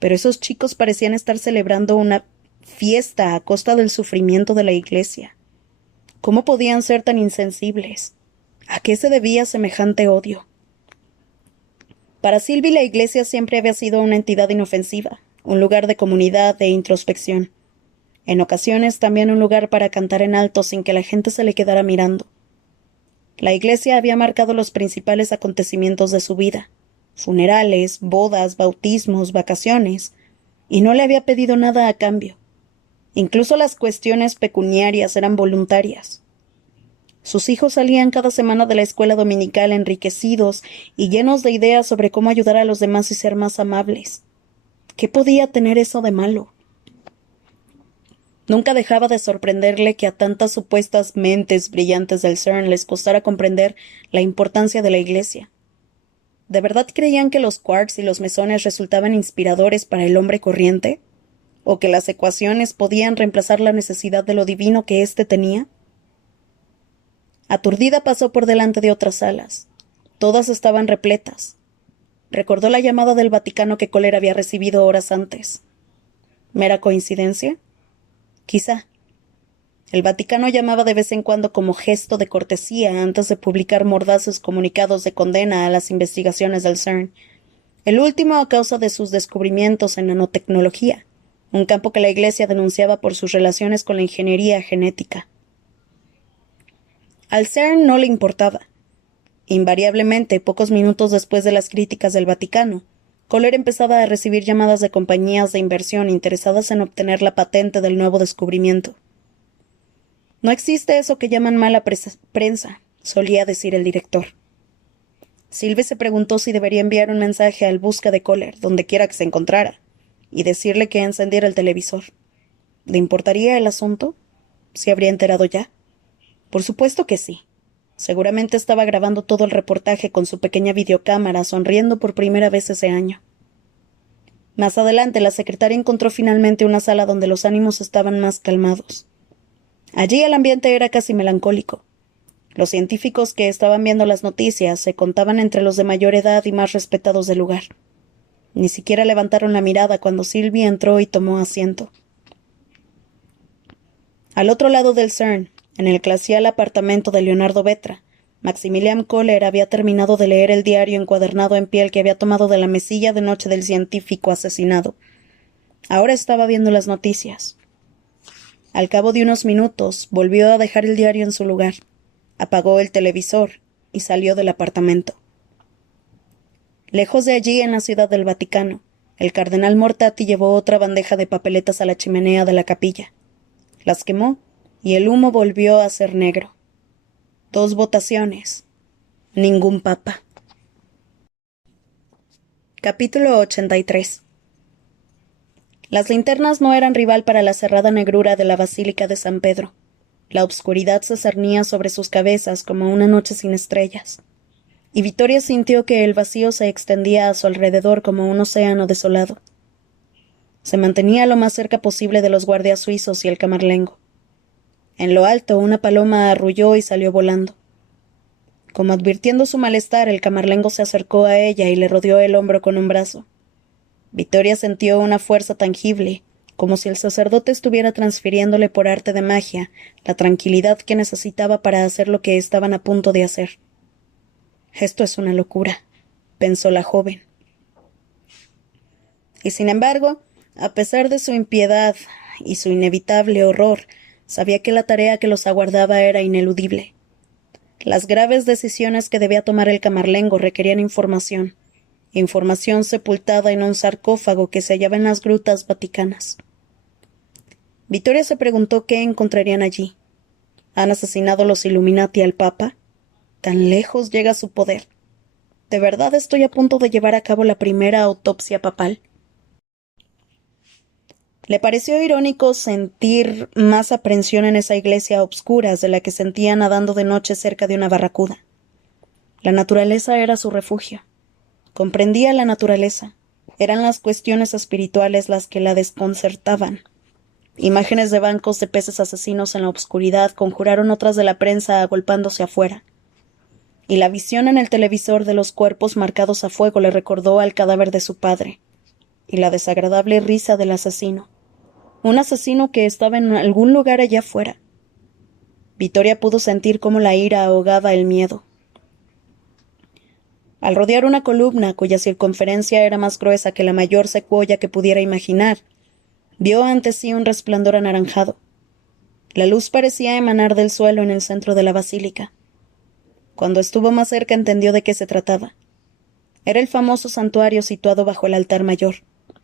Pero esos chicos parecían estar celebrando una fiesta a costa del sufrimiento de la Iglesia. ¿Cómo podían ser tan insensibles? ¿A qué se debía semejante odio? Para Sylvie, la Iglesia siempre había sido una entidad inofensiva, un lugar de comunidad e introspección. En ocasiones también un lugar para cantar en alto sin que la gente se le quedara mirando. La Iglesia había marcado los principales acontecimientos de su vida: funerales, bodas, bautismos, vacaciones, y no le había pedido nada a cambio. Incluso las cuestiones pecuniarias eran voluntarias. Sus hijos salían cada semana de la escuela dominical enriquecidos y llenos de ideas sobre cómo ayudar a los demás y ser más amables. ¿Qué podía tener eso de malo? Nunca dejaba de sorprenderle que a tantas supuestas mentes brillantes del CERN les costara comprender la importancia de la Iglesia. ¿De verdad creían que los quarks y los mesones resultaban inspiradores para el hombre corriente? ¿O que las ecuaciones podían reemplazar la necesidad de lo divino que éste tenía? Aturdida pasó por delante de otras salas. Todas estaban repletas. Recordó la llamada del Vaticano que Kohler había recibido horas antes. ¿Mera coincidencia? Quizá. El Vaticano llamaba de vez en cuando como gesto de cortesía antes de publicar mordaces comunicados de condena a las investigaciones del CERN, el último a causa de sus descubrimientos en nanotecnología, un campo que la Iglesia denunciaba por sus relaciones con la ingeniería genética. Al CERN no le importaba. Invariablemente, pocos minutos después de las críticas del Vaticano, Kohler empezaba a recibir llamadas de compañías de inversión interesadas en obtener la patente del nuevo descubrimiento. «No existe eso que llaman mala prensa», solía decir el director. Sylvie se preguntó si debería enviar un mensaje al busca de Kohler, donde quiera que se encontrara, y decirle que encendiera el televisor. ¿Le importaría el asunto? ¿Se habría enterado ya? Por supuesto que sí. Seguramente estaba grabando todo el reportaje con su pequeña videocámara, sonriendo por primera vez ese año. Más adelante, la secretaria encontró finalmente una sala donde los ánimos estaban más calmados. Allí el ambiente era casi melancólico. Los científicos que estaban viendo las noticias se contaban entre los de mayor edad y más respetados del lugar. Ni siquiera levantaron la mirada cuando Sylvie entró y tomó asiento. Al otro lado del CERN, en el glacial apartamento de Leonardo Vetra, Maximilian Kohler había terminado de leer el diario encuadernado en piel que había tomado de la mesilla de noche del científico asesinado. Ahora estaba viendo las noticias. Al cabo de unos minutos, volvió a dejar el diario en su lugar, apagó el televisor y salió del apartamento. Lejos de allí, en la Ciudad del Vaticano, el cardenal Mortati llevó otra bandeja de papeletas a la chimenea de la capilla. Las quemó y el humo volvió a ser negro. 2 votaciones. Ningún papa. Capítulo 83. Las linternas no eran rival para la cerrada negrura de la Basílica de San Pedro. La obscuridad se cernía sobre sus cabezas como una noche sin estrellas. Y Vittoria sintió que el vacío se extendía a su alrededor como un océano desolado. Se mantenía lo más cerca posible de los guardias suizos y el camarlengo. En lo alto, una paloma arrulló y salió volando. Como advirtiendo su malestar, el camarlengo se acercó a ella y le rodeó el hombro con un brazo. Vittoria sintió una fuerza tangible, como si el sacerdote estuviera transfiriéndole por arte de magia la tranquilidad que necesitaba para hacer lo que estaban a punto de hacer. Esto es una locura, pensó la joven. Y sin embargo, a pesar de su impiedad y su inevitable horror, sabía que la tarea que los aguardaba era ineludible. Las graves decisiones que debía tomar el camarlengo requerían información sepultada en un sarcófago que se hallaba en las grutas vaticanas. Vittoria se preguntó qué encontrarían allí. ¿Han asesinado los Illuminati al Papa? ¿Tan lejos llega su poder? ¿De verdad estoy a punto de llevar a cabo la primera autopsia papal? Le pareció irónico sentir más aprensión en esa iglesia a obscuras de la que sentía nadando de noche cerca de una barracuda. La naturaleza era su refugio. Comprendía la naturaleza. Eran las cuestiones espirituales las que la desconcertaban. Imágenes de bancos de peces asesinos en la obscuridad conjuraron otras de la prensa agolpándose afuera. Y la visión en el televisor de los cuerpos marcados a fuego le recordó al cadáver de su padre, y la desagradable risa del asesino. Un asesino que estaba en algún lugar allá afuera. Vittoria pudo sentir cómo la ira ahogaba el miedo. Al rodear una columna cuya circunferencia era más gruesa que la mayor secuoya que pudiera imaginar, vio ante sí un resplandor anaranjado. La luz parecía emanar del suelo en el centro de la basílica. Cuando estuvo más cerca entendió de qué se trataba. Era el famoso santuario situado bajo el altar mayor,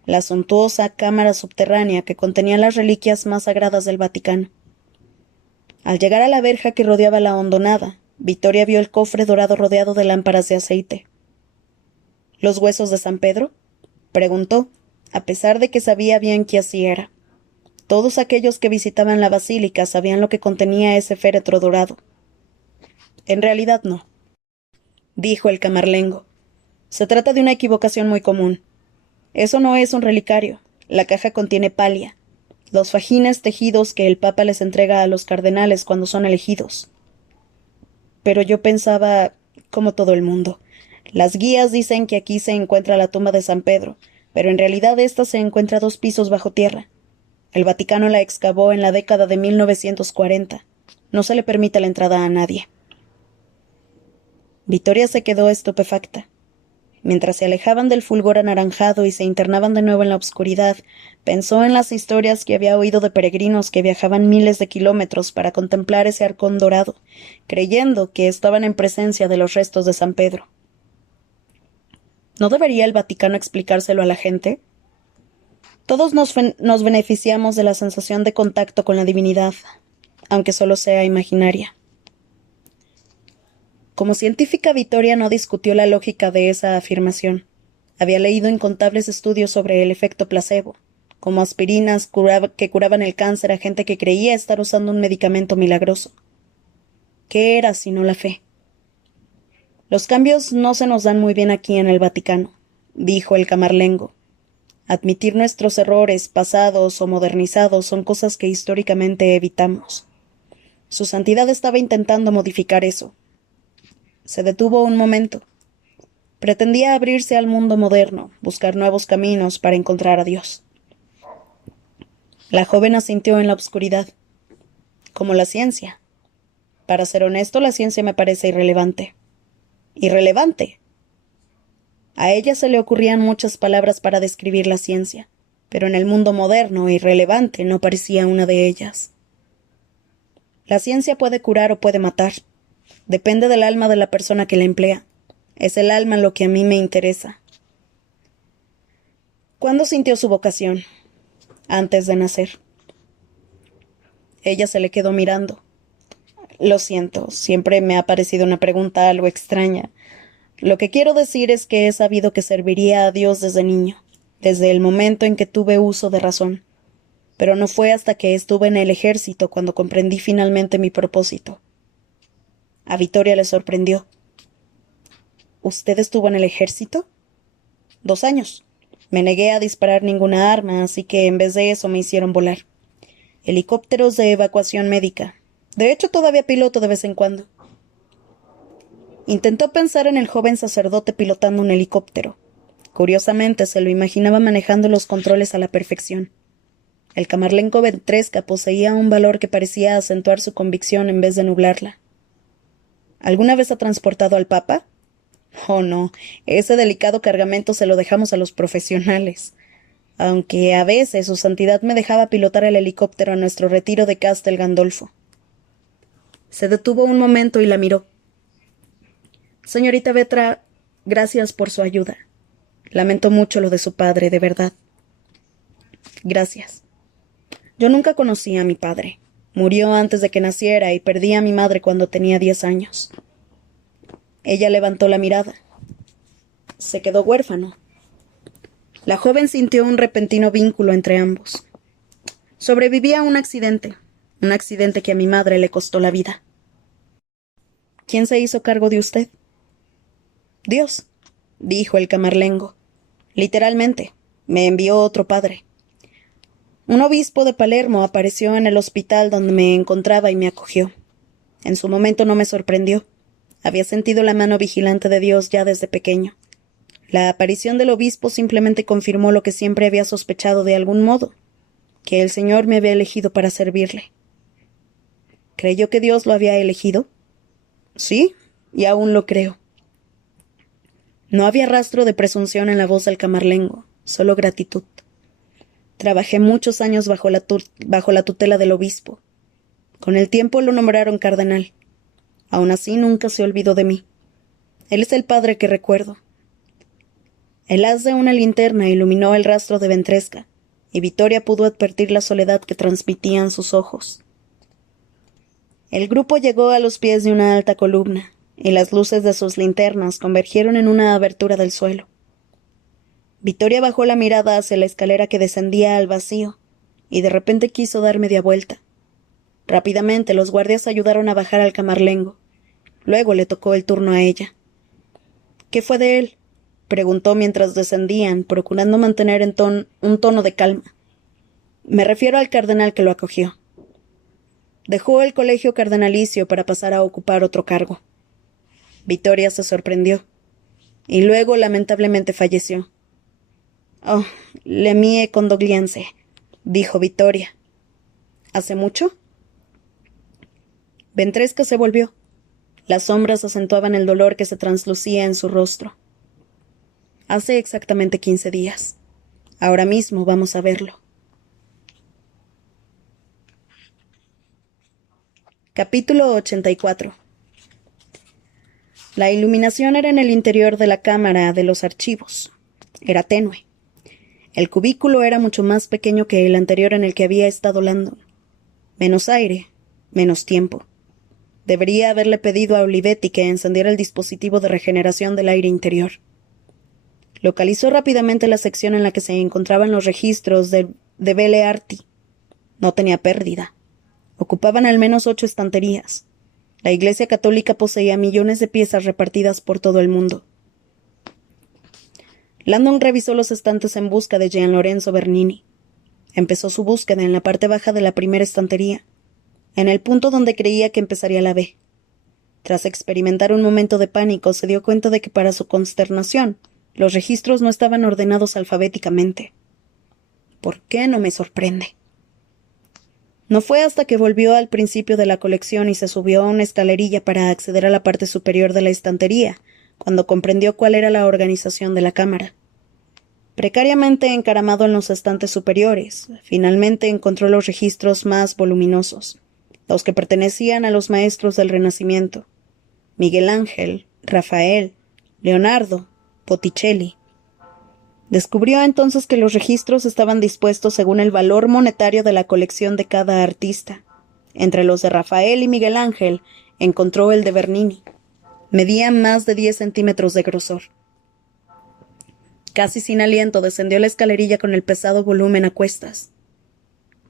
la suntuosa cámara subterránea que contenía las reliquias más sagradas del Vaticano. Al llegar a la verja que rodeaba la hondonada, Vittoria vio el cofre dorado rodeado de lámparas de aceite. ¿Los huesos de San Pedro? Preguntó, a pesar de que sabía bien que así era. Todos aquellos que visitaban la basílica sabían lo que contenía ese féretro dorado. En realidad no, dijo el camarlengo. Se trata de una equivocación muy común. Eso no es un relicario. La caja contiene palia, los fajines tejidos que el Papa les entrega a los cardenales cuando son elegidos. Pero yo pensaba, como todo el mundo, las guías dicen que aquí se encuentra la tumba de San Pedro, pero en realidad ésta se encuentra 2 pisos bajo tierra. El Vaticano la excavó en la década de 1940. No se le permite la entrada a nadie. Vittoria se quedó estupefacta. Mientras se alejaban del fulgor anaranjado y se internaban de nuevo en la oscuridad, pensó en las historias que había oído de peregrinos que viajaban miles de kilómetros para contemplar ese arcón dorado, creyendo que estaban en presencia de los restos de San Pedro. ¿No debería el Vaticano explicárselo a la gente? Todos nos beneficiamos de la sensación de contacto con la divinidad, aunque solo sea imaginaria. Como científica, Vittoria no discutió la lógica de esa afirmación. Había leído incontables estudios sobre el efecto placebo, como aspirinas que curaban el cáncer a gente que creía estar usando un medicamento milagroso. ¿Qué era sino la fe? Los cambios no se nos dan muy bien aquí en el Vaticano, dijo el camarlengo. Admitir nuestros errores, pasados o modernizados, son cosas que históricamente evitamos. Su Santidad estaba intentando modificar eso. Se detuvo un momento. Pretendía abrirse al mundo moderno, buscar nuevos caminos para encontrar a Dios. La joven asintió en la oscuridad. Como la ciencia. Para ser honesto, la ciencia me parece irrelevante. ¡Irrelevante! A ella se le ocurrían muchas palabras para describir la ciencia, pero en el mundo moderno, irrelevante no parecía una de ellas. La ciencia puede curar o puede matar. Depende del alma de la persona que la emplea. Es el alma lo que a mí me interesa. ¿Cuándo sintió su vocación? Antes de nacer. Ella se le quedó mirando. Lo siento, siempre me ha parecido una pregunta algo extraña. Lo que quiero decir es que he sabido que serviría a Dios desde niño, desde el momento en que tuve uso de razón. Pero no fue hasta que estuve en el ejército cuando comprendí finalmente mi propósito. A Vittoria le sorprendió. ¿Usted estuvo en el ejército? 2 años. Me negué a disparar ninguna arma, así que en vez de eso me hicieron volar. Helicópteros de evacuación médica. De hecho, todavía piloto de vez en cuando. Intentó pensar en el joven sacerdote pilotando un helicóptero. Curiosamente, se lo imaginaba manejando los controles a la perfección. El camarlengo Ventresca poseía un valor que parecía acentuar su convicción en vez de nublarla. ¿Alguna vez ha transportado al Papa? Oh, no, ese delicado cargamento se lo dejamos a los profesionales. Aunque a veces su santidad me dejaba pilotar el helicóptero a nuestro retiro de Castel Gandolfo. Se detuvo un momento y la miró. Señorita Vetra, gracias por su ayuda. Lamento mucho lo de su padre, de verdad. Gracias. Yo nunca conocí a mi padre. Murió antes de que naciera y perdí a mi madre cuando tenía 10 años. Ella levantó la mirada. Se quedó huérfano. La joven sintió un repentino vínculo entre ambos. Sobreviví a un accidente que a mi madre le costó la vida. ¿Quién se hizo cargo de usted? Dios, dijo el camarlengo. Literalmente, me envió otro padre. Un obispo de Palermo apareció en el hospital donde me encontraba y me acogió. En su momento no me sorprendió. Había sentido la mano vigilante de Dios ya desde pequeño. La aparición del obispo simplemente confirmó lo que siempre había sospechado de algún modo, que el Señor me había elegido para servirle. ¿Creyó que Dios lo había elegido? Sí, y aún lo creo. No había rastro de presunción en la voz del camarlengo, solo gratitud. Trabajé muchos años bajo la tutela del obispo. Con el tiempo lo nombraron cardenal. Aún así nunca se olvidó de mí. Él es el padre que recuerdo. El haz de una linterna iluminó el rastro de Ventresca, y Vittoria pudo advertir la soledad que transmitían sus ojos. El grupo llegó a los pies de una alta columna, y las luces de sus linternas convergieron en una abertura del suelo. Vittoria bajó la mirada hacia la escalera que descendía al vacío, y de repente quiso dar media vuelta. Rápidamente los guardias ayudaron a bajar al camarlengo. Luego le tocó el turno a ella. ¿Qué fue de él? Preguntó mientras descendían, procurando mantener un tono de calma. Me refiero al cardenal que lo acogió. Dejó el colegio cardenalicio para pasar a ocupar otro cargo. Vittoria se sorprendió. Y luego, lamentablemente, falleció. Oh, le mie condoglianze, dijo Vittoria. ¿Hace mucho? Ventresca se volvió. Las sombras acentuaban el dolor que se translucía en su rostro. Hace exactamente 15 días. Ahora mismo vamos a verlo. Capítulo 84. La iluminación era en el interior de la cámara de los archivos. Era tenue. El cubículo era mucho más pequeño que el anterior en el que había estado Landon. Menos aire, menos tiempo. Debería haberle pedido a Olivetti que encendiera el dispositivo de regeneración del aire interior. Localizó rápidamente la sección en la que se encontraban los registros de Belle Arti. No tenía pérdida. Ocupaban al menos 8 estanterías. La Iglesia Católica poseía millones de piezas repartidas por todo el mundo. Landon revisó los estantes en busca de Gian Lorenzo Bernini. Empezó su búsqueda en la parte baja de la primera estantería, en el punto donde creía que empezaría la B. Tras experimentar un momento de pánico, se dio cuenta de que, para su consternación, los registros no estaban ordenados alfabéticamente. ¿Por qué no me sorprende? No fue hasta que volvió al principio de la colección y se subió a una escalerilla para acceder a la parte superior de la estantería, cuando comprendió cuál era la organización de la cámara. Precariamente encaramado en los estantes superiores, finalmente encontró los registros más voluminosos, los que pertenecían a los maestros del Renacimiento: Miguel Ángel, Rafael, Leonardo, Botticelli. Descubrió entonces que los registros estaban dispuestos según el valor monetario de la colección de cada artista. Entre los de Rafael y Miguel Ángel encontró el de Bernini. Medía más de 10 centímetros de grosor. Casi sin aliento descendió la escalerilla con el pesado volumen a cuestas.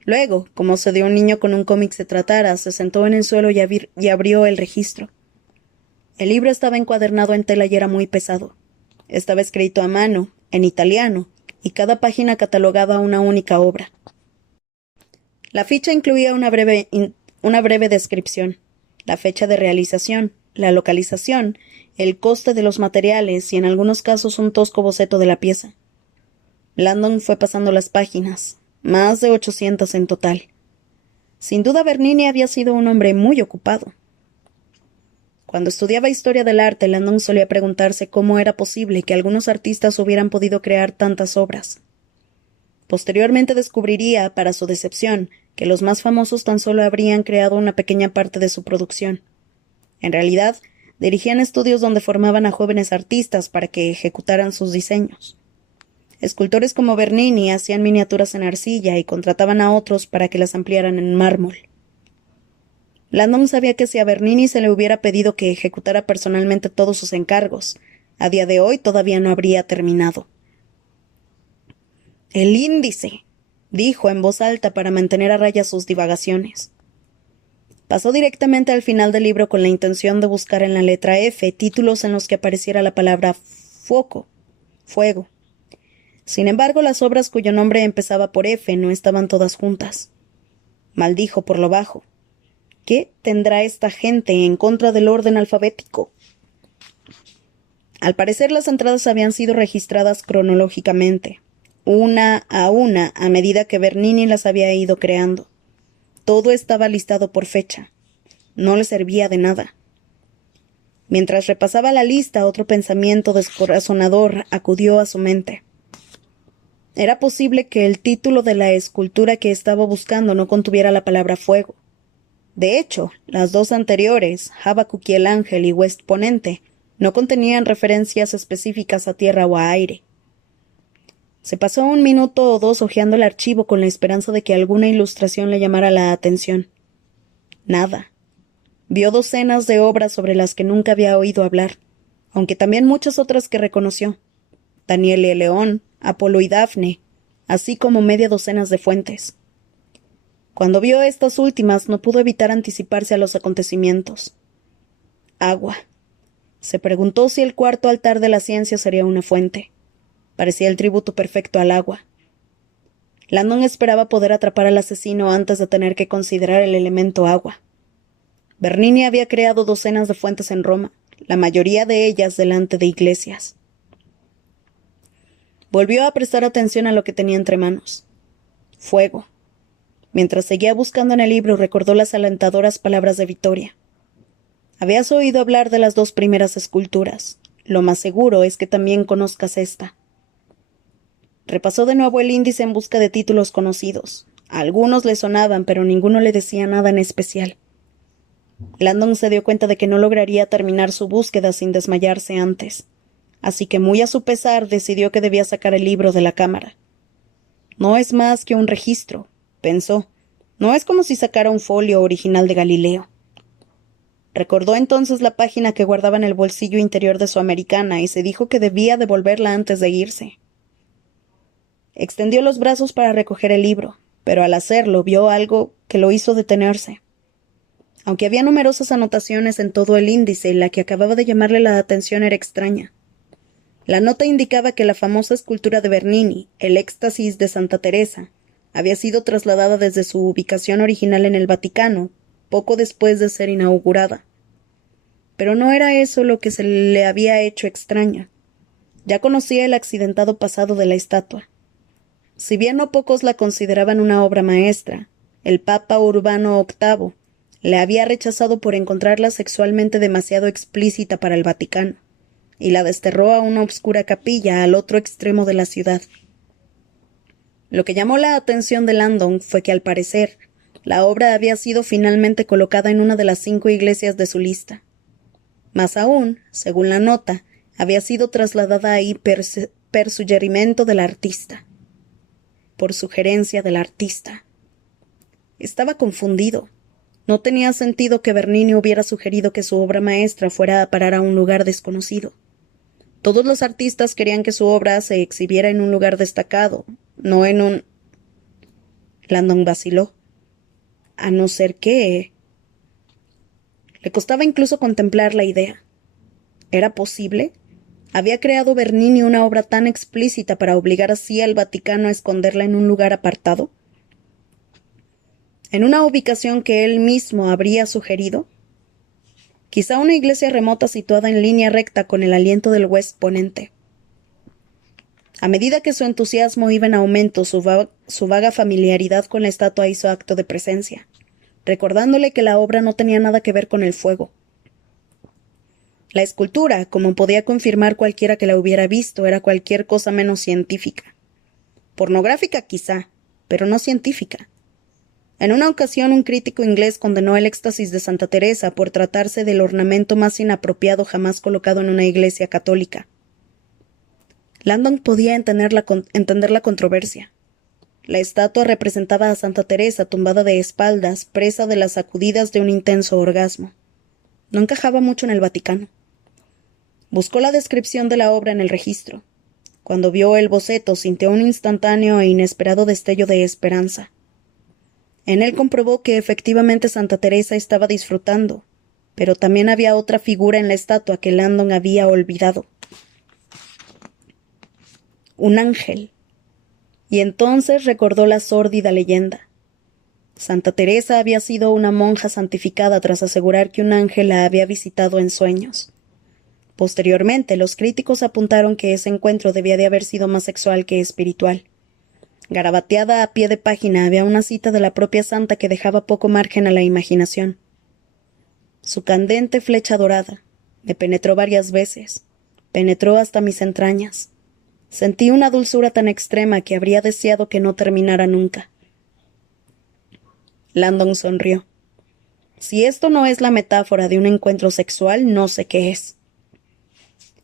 Luego, como si de un niño con un cómic se tratara, se sentó en el suelo y abrió el registro. El libro estaba encuadernado en tela y era muy pesado. Estaba escrito a mano, en italiano, y cada página catalogaba una única obra. La ficha incluía una breve descripción, la fecha de realización, la localización, el coste de los materiales y, en algunos casos, un tosco boceto de la pieza. Landon fue pasando las páginas, más de 800 en total. Sin duda, Bernini había sido un hombre muy ocupado. Cuando estudiaba historia del arte, Landon solía preguntarse cómo era posible que algunos artistas hubieran podido crear tantas obras. Posteriormente descubriría, para su decepción, que los más famosos tan solo habrían creado una pequeña parte de su producción. En realidad, dirigían estudios donde formaban a jóvenes artistas para que ejecutaran sus diseños. Escultores como Bernini hacían miniaturas en arcilla y contrataban a otros para que las ampliaran en mármol. Landon sabía que si a Bernini se le hubiera pedido que ejecutara personalmente todos sus encargos, a día de hoy todavía no habría terminado. «El índice», dijo en voz alta para mantener a raya sus divagaciones. Pasó directamente al final del libro con la intención de buscar en la letra F títulos en los que apareciera la palabra fuego. Sin embargo, las obras cuyo nombre empezaba por F no estaban todas juntas. Maldijo por lo bajo. ¿Qué tendrá esta gente en contra del orden alfabético? Al parecer, las entradas habían sido registradas cronológicamente, una, a medida que Bernini las había ido creando. Todo estaba listado por fecha. No le servía de nada. Mientras repasaba la lista, otro pensamiento descorazonador acudió a su mente. Era posible que el título de la escultura que estaba buscando no contuviera la palabra fuego. De hecho, las dos anteriores, Habacuc y el Ángel y West Ponente, no contenían referencias específicas a tierra o a aire. Se pasó 1 minuto o 2 hojeando el archivo con la esperanza de que alguna ilustración le llamara la atención. Nada. Vio docenas de obras sobre las que nunca había oído hablar, aunque también muchas otras que reconoció. Daniel y León, Apolo y Dafne, así como media docena de fuentes. Cuando vio estas últimas, no pudo evitar anticiparse a los acontecimientos. Agua. Se preguntó si el cuarto altar de la ciencia sería una fuente. Parecía el tributo perfecto al agua. Landon esperaba poder atrapar al asesino antes de tener que considerar el elemento agua. Bernini había creado docenas de fuentes en Roma, la mayoría de ellas delante de iglesias. Volvió a prestar atención a lo que tenía entre manos. Fuego. Mientras seguía buscando en el libro, recordó las alentadoras palabras de Vittoria. Habías oído hablar de las 2 primeras esculturas. Lo más seguro es que también conozcas esta. Repasó de nuevo el índice en busca de títulos conocidos. Algunos le sonaban, pero ninguno le decía nada en especial. Landon se dio cuenta de que no lograría terminar su búsqueda sin desmayarse antes. Así que, muy a su pesar, decidió que debía sacar el libro de la cámara. No es más que un registro, pensó. No es como si sacara un folio original de Galileo. Recordó entonces la página que guardaba en el bolsillo interior de su americana y se dijo que debía devolverla antes de irse. Extendió los brazos para recoger el libro, pero al hacerlo vio algo que lo hizo detenerse. Aunque había numerosas anotaciones en todo el índice, la que acababa de llamarle la atención era extraña. La nota indicaba que la famosa escultura de Bernini, el Éxtasis de Santa Teresa, había sido trasladada desde su ubicación original en el Vaticano, poco después de ser inaugurada. Pero no era eso lo que se le había hecho extraña. Ya conocía el accidentado pasado de la estatua. Si bien no pocos la consideraban una obra maestra, el Papa Urbano VIII le había rechazado por encontrarla sexualmente demasiado explícita para el Vaticano, y la desterró a una obscura capilla al otro extremo de la ciudad. Lo que llamó la atención de Landon fue que, al parecer, la obra había sido finalmente colocada en una de las 5 iglesias de su lista. Más aún, según la nota, había sido trasladada ahí per suggerimento del artista. Por sugerencia del artista. Estaba confundido. No tenía sentido que Bernini hubiera sugerido que su obra maestra fuera a parar a un lugar desconocido. Todos los artistas querían que su obra se exhibiera en un lugar destacado, no en un... Landon vaciló. A no ser que... Le costaba incluso contemplar la idea. ¿Era posible? ¿Había creado Bernini una obra tan explícita para obligar así al Vaticano a esconderla en un lugar apartado? ¿En una ubicación que él mismo habría sugerido? Quizá una iglesia remota situada en línea recta con el aliento del West Ponente. A medida que su entusiasmo iba en aumento, su vaga familiaridad con la estatua hizo acto de presencia, recordándole que la obra no tenía nada que ver con el fuego. La escultura, como podía confirmar cualquiera que la hubiera visto, era cualquier cosa menos científica. Pornográfica quizá, pero no científica. En una ocasión un crítico inglés condenó el Éxtasis de Santa Teresa por tratarse del ornamento más inapropiado jamás colocado en una iglesia católica. Landon podía entender la controversia. La estatua representaba a Santa Teresa tumbada de espaldas, presa de las sacudidas de un intenso orgasmo. No encajaba mucho en el Vaticano. Buscó la descripción de la obra en el registro. Cuando vio el boceto, sintió un instantáneo e inesperado destello de esperanza. En él comprobó que efectivamente Santa Teresa estaba disfrutando, pero también había otra figura en la estatua que Landon había olvidado. Un ángel. Y entonces recordó la sórdida leyenda. Santa Teresa había sido una monja santificada tras asegurar que un ángel la había visitado en sueños. Posteriormente, los críticos apuntaron que ese encuentro debía de haber sido más sexual que espiritual. Garabateada a pie de página había una cita de la propia santa que dejaba poco margen a la imaginación. Su candente flecha dorada me penetró varias veces, penetró hasta mis entrañas. Sentí una dulzura tan extrema que habría deseado que no terminara nunca. Landon sonrió. Si esto no es la metáfora de un encuentro sexual, no sé qué es.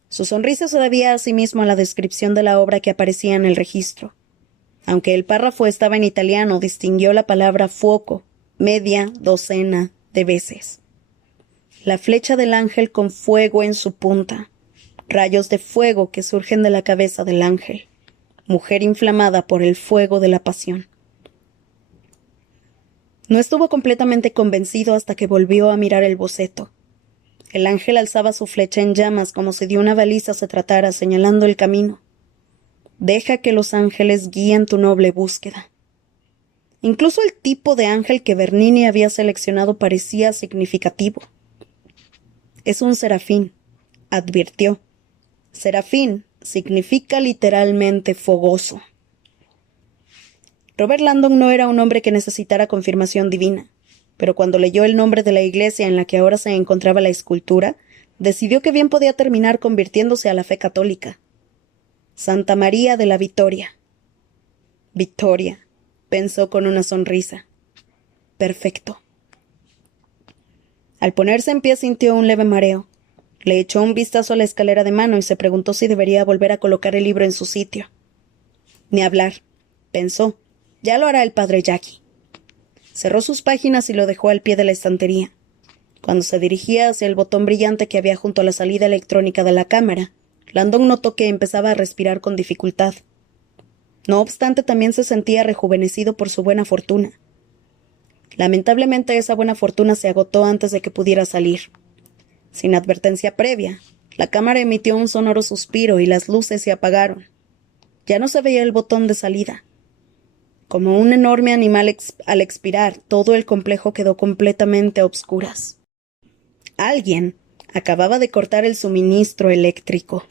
Su sonrisa se debía a sí mismo a la descripción de la obra que aparecía en el registro. Aunque el párrafo estaba en italiano, distinguió la palabra fuoco, media docena de veces. La flecha del ángel con fuego en su punta, rayos de fuego que surgen de la cabeza del ángel, mujer inflamada por el fuego de la pasión. No estuvo completamente convencido hasta que volvió a mirar el boceto. El ángel alzaba su flecha en llamas como si de una baliza se tratara, señalando el camino. Deja que los ángeles guíen tu noble búsqueda. Incluso el tipo de ángel que Bernini había seleccionado parecía significativo. Es un serafín, advirtió. Serafín significa literalmente fogoso. Robert Landon no era un hombre que necesitara confirmación divina, pero cuando leyó el nombre de la iglesia en la que ahora se encontraba la escultura, decidió que bien podía terminar convirtiéndose a la fe católica. Santa María de la Victoria. Victoria, pensó con una sonrisa. Perfecto. Al ponerse en pie sintió un leve mareo. Le echó un vistazo a la escalera de mano y se preguntó si debería volver a colocar el libro en su sitio. Ni hablar, pensó. Ya lo hará el padre Jackie. Cerró sus páginas y lo dejó al pie de la estantería. Cuando se dirigía hacia el botón brillante que había junto a la salida electrónica de la cámara, Landon notó que empezaba a respirar con dificultad. No obstante, también se sentía rejuvenecido por su buena fortuna. Lamentablemente, esa buena fortuna se agotó antes de que pudiera salir. Sin advertencia previa, la cámara emitió un sonoro suspiro y las luces se apagaron. Ya no se veía el botón de salida. Como un enorme animal al expirar, todo el complejo quedó completamente a obscuras. Alguien acababa de cortar el suministro eléctrico.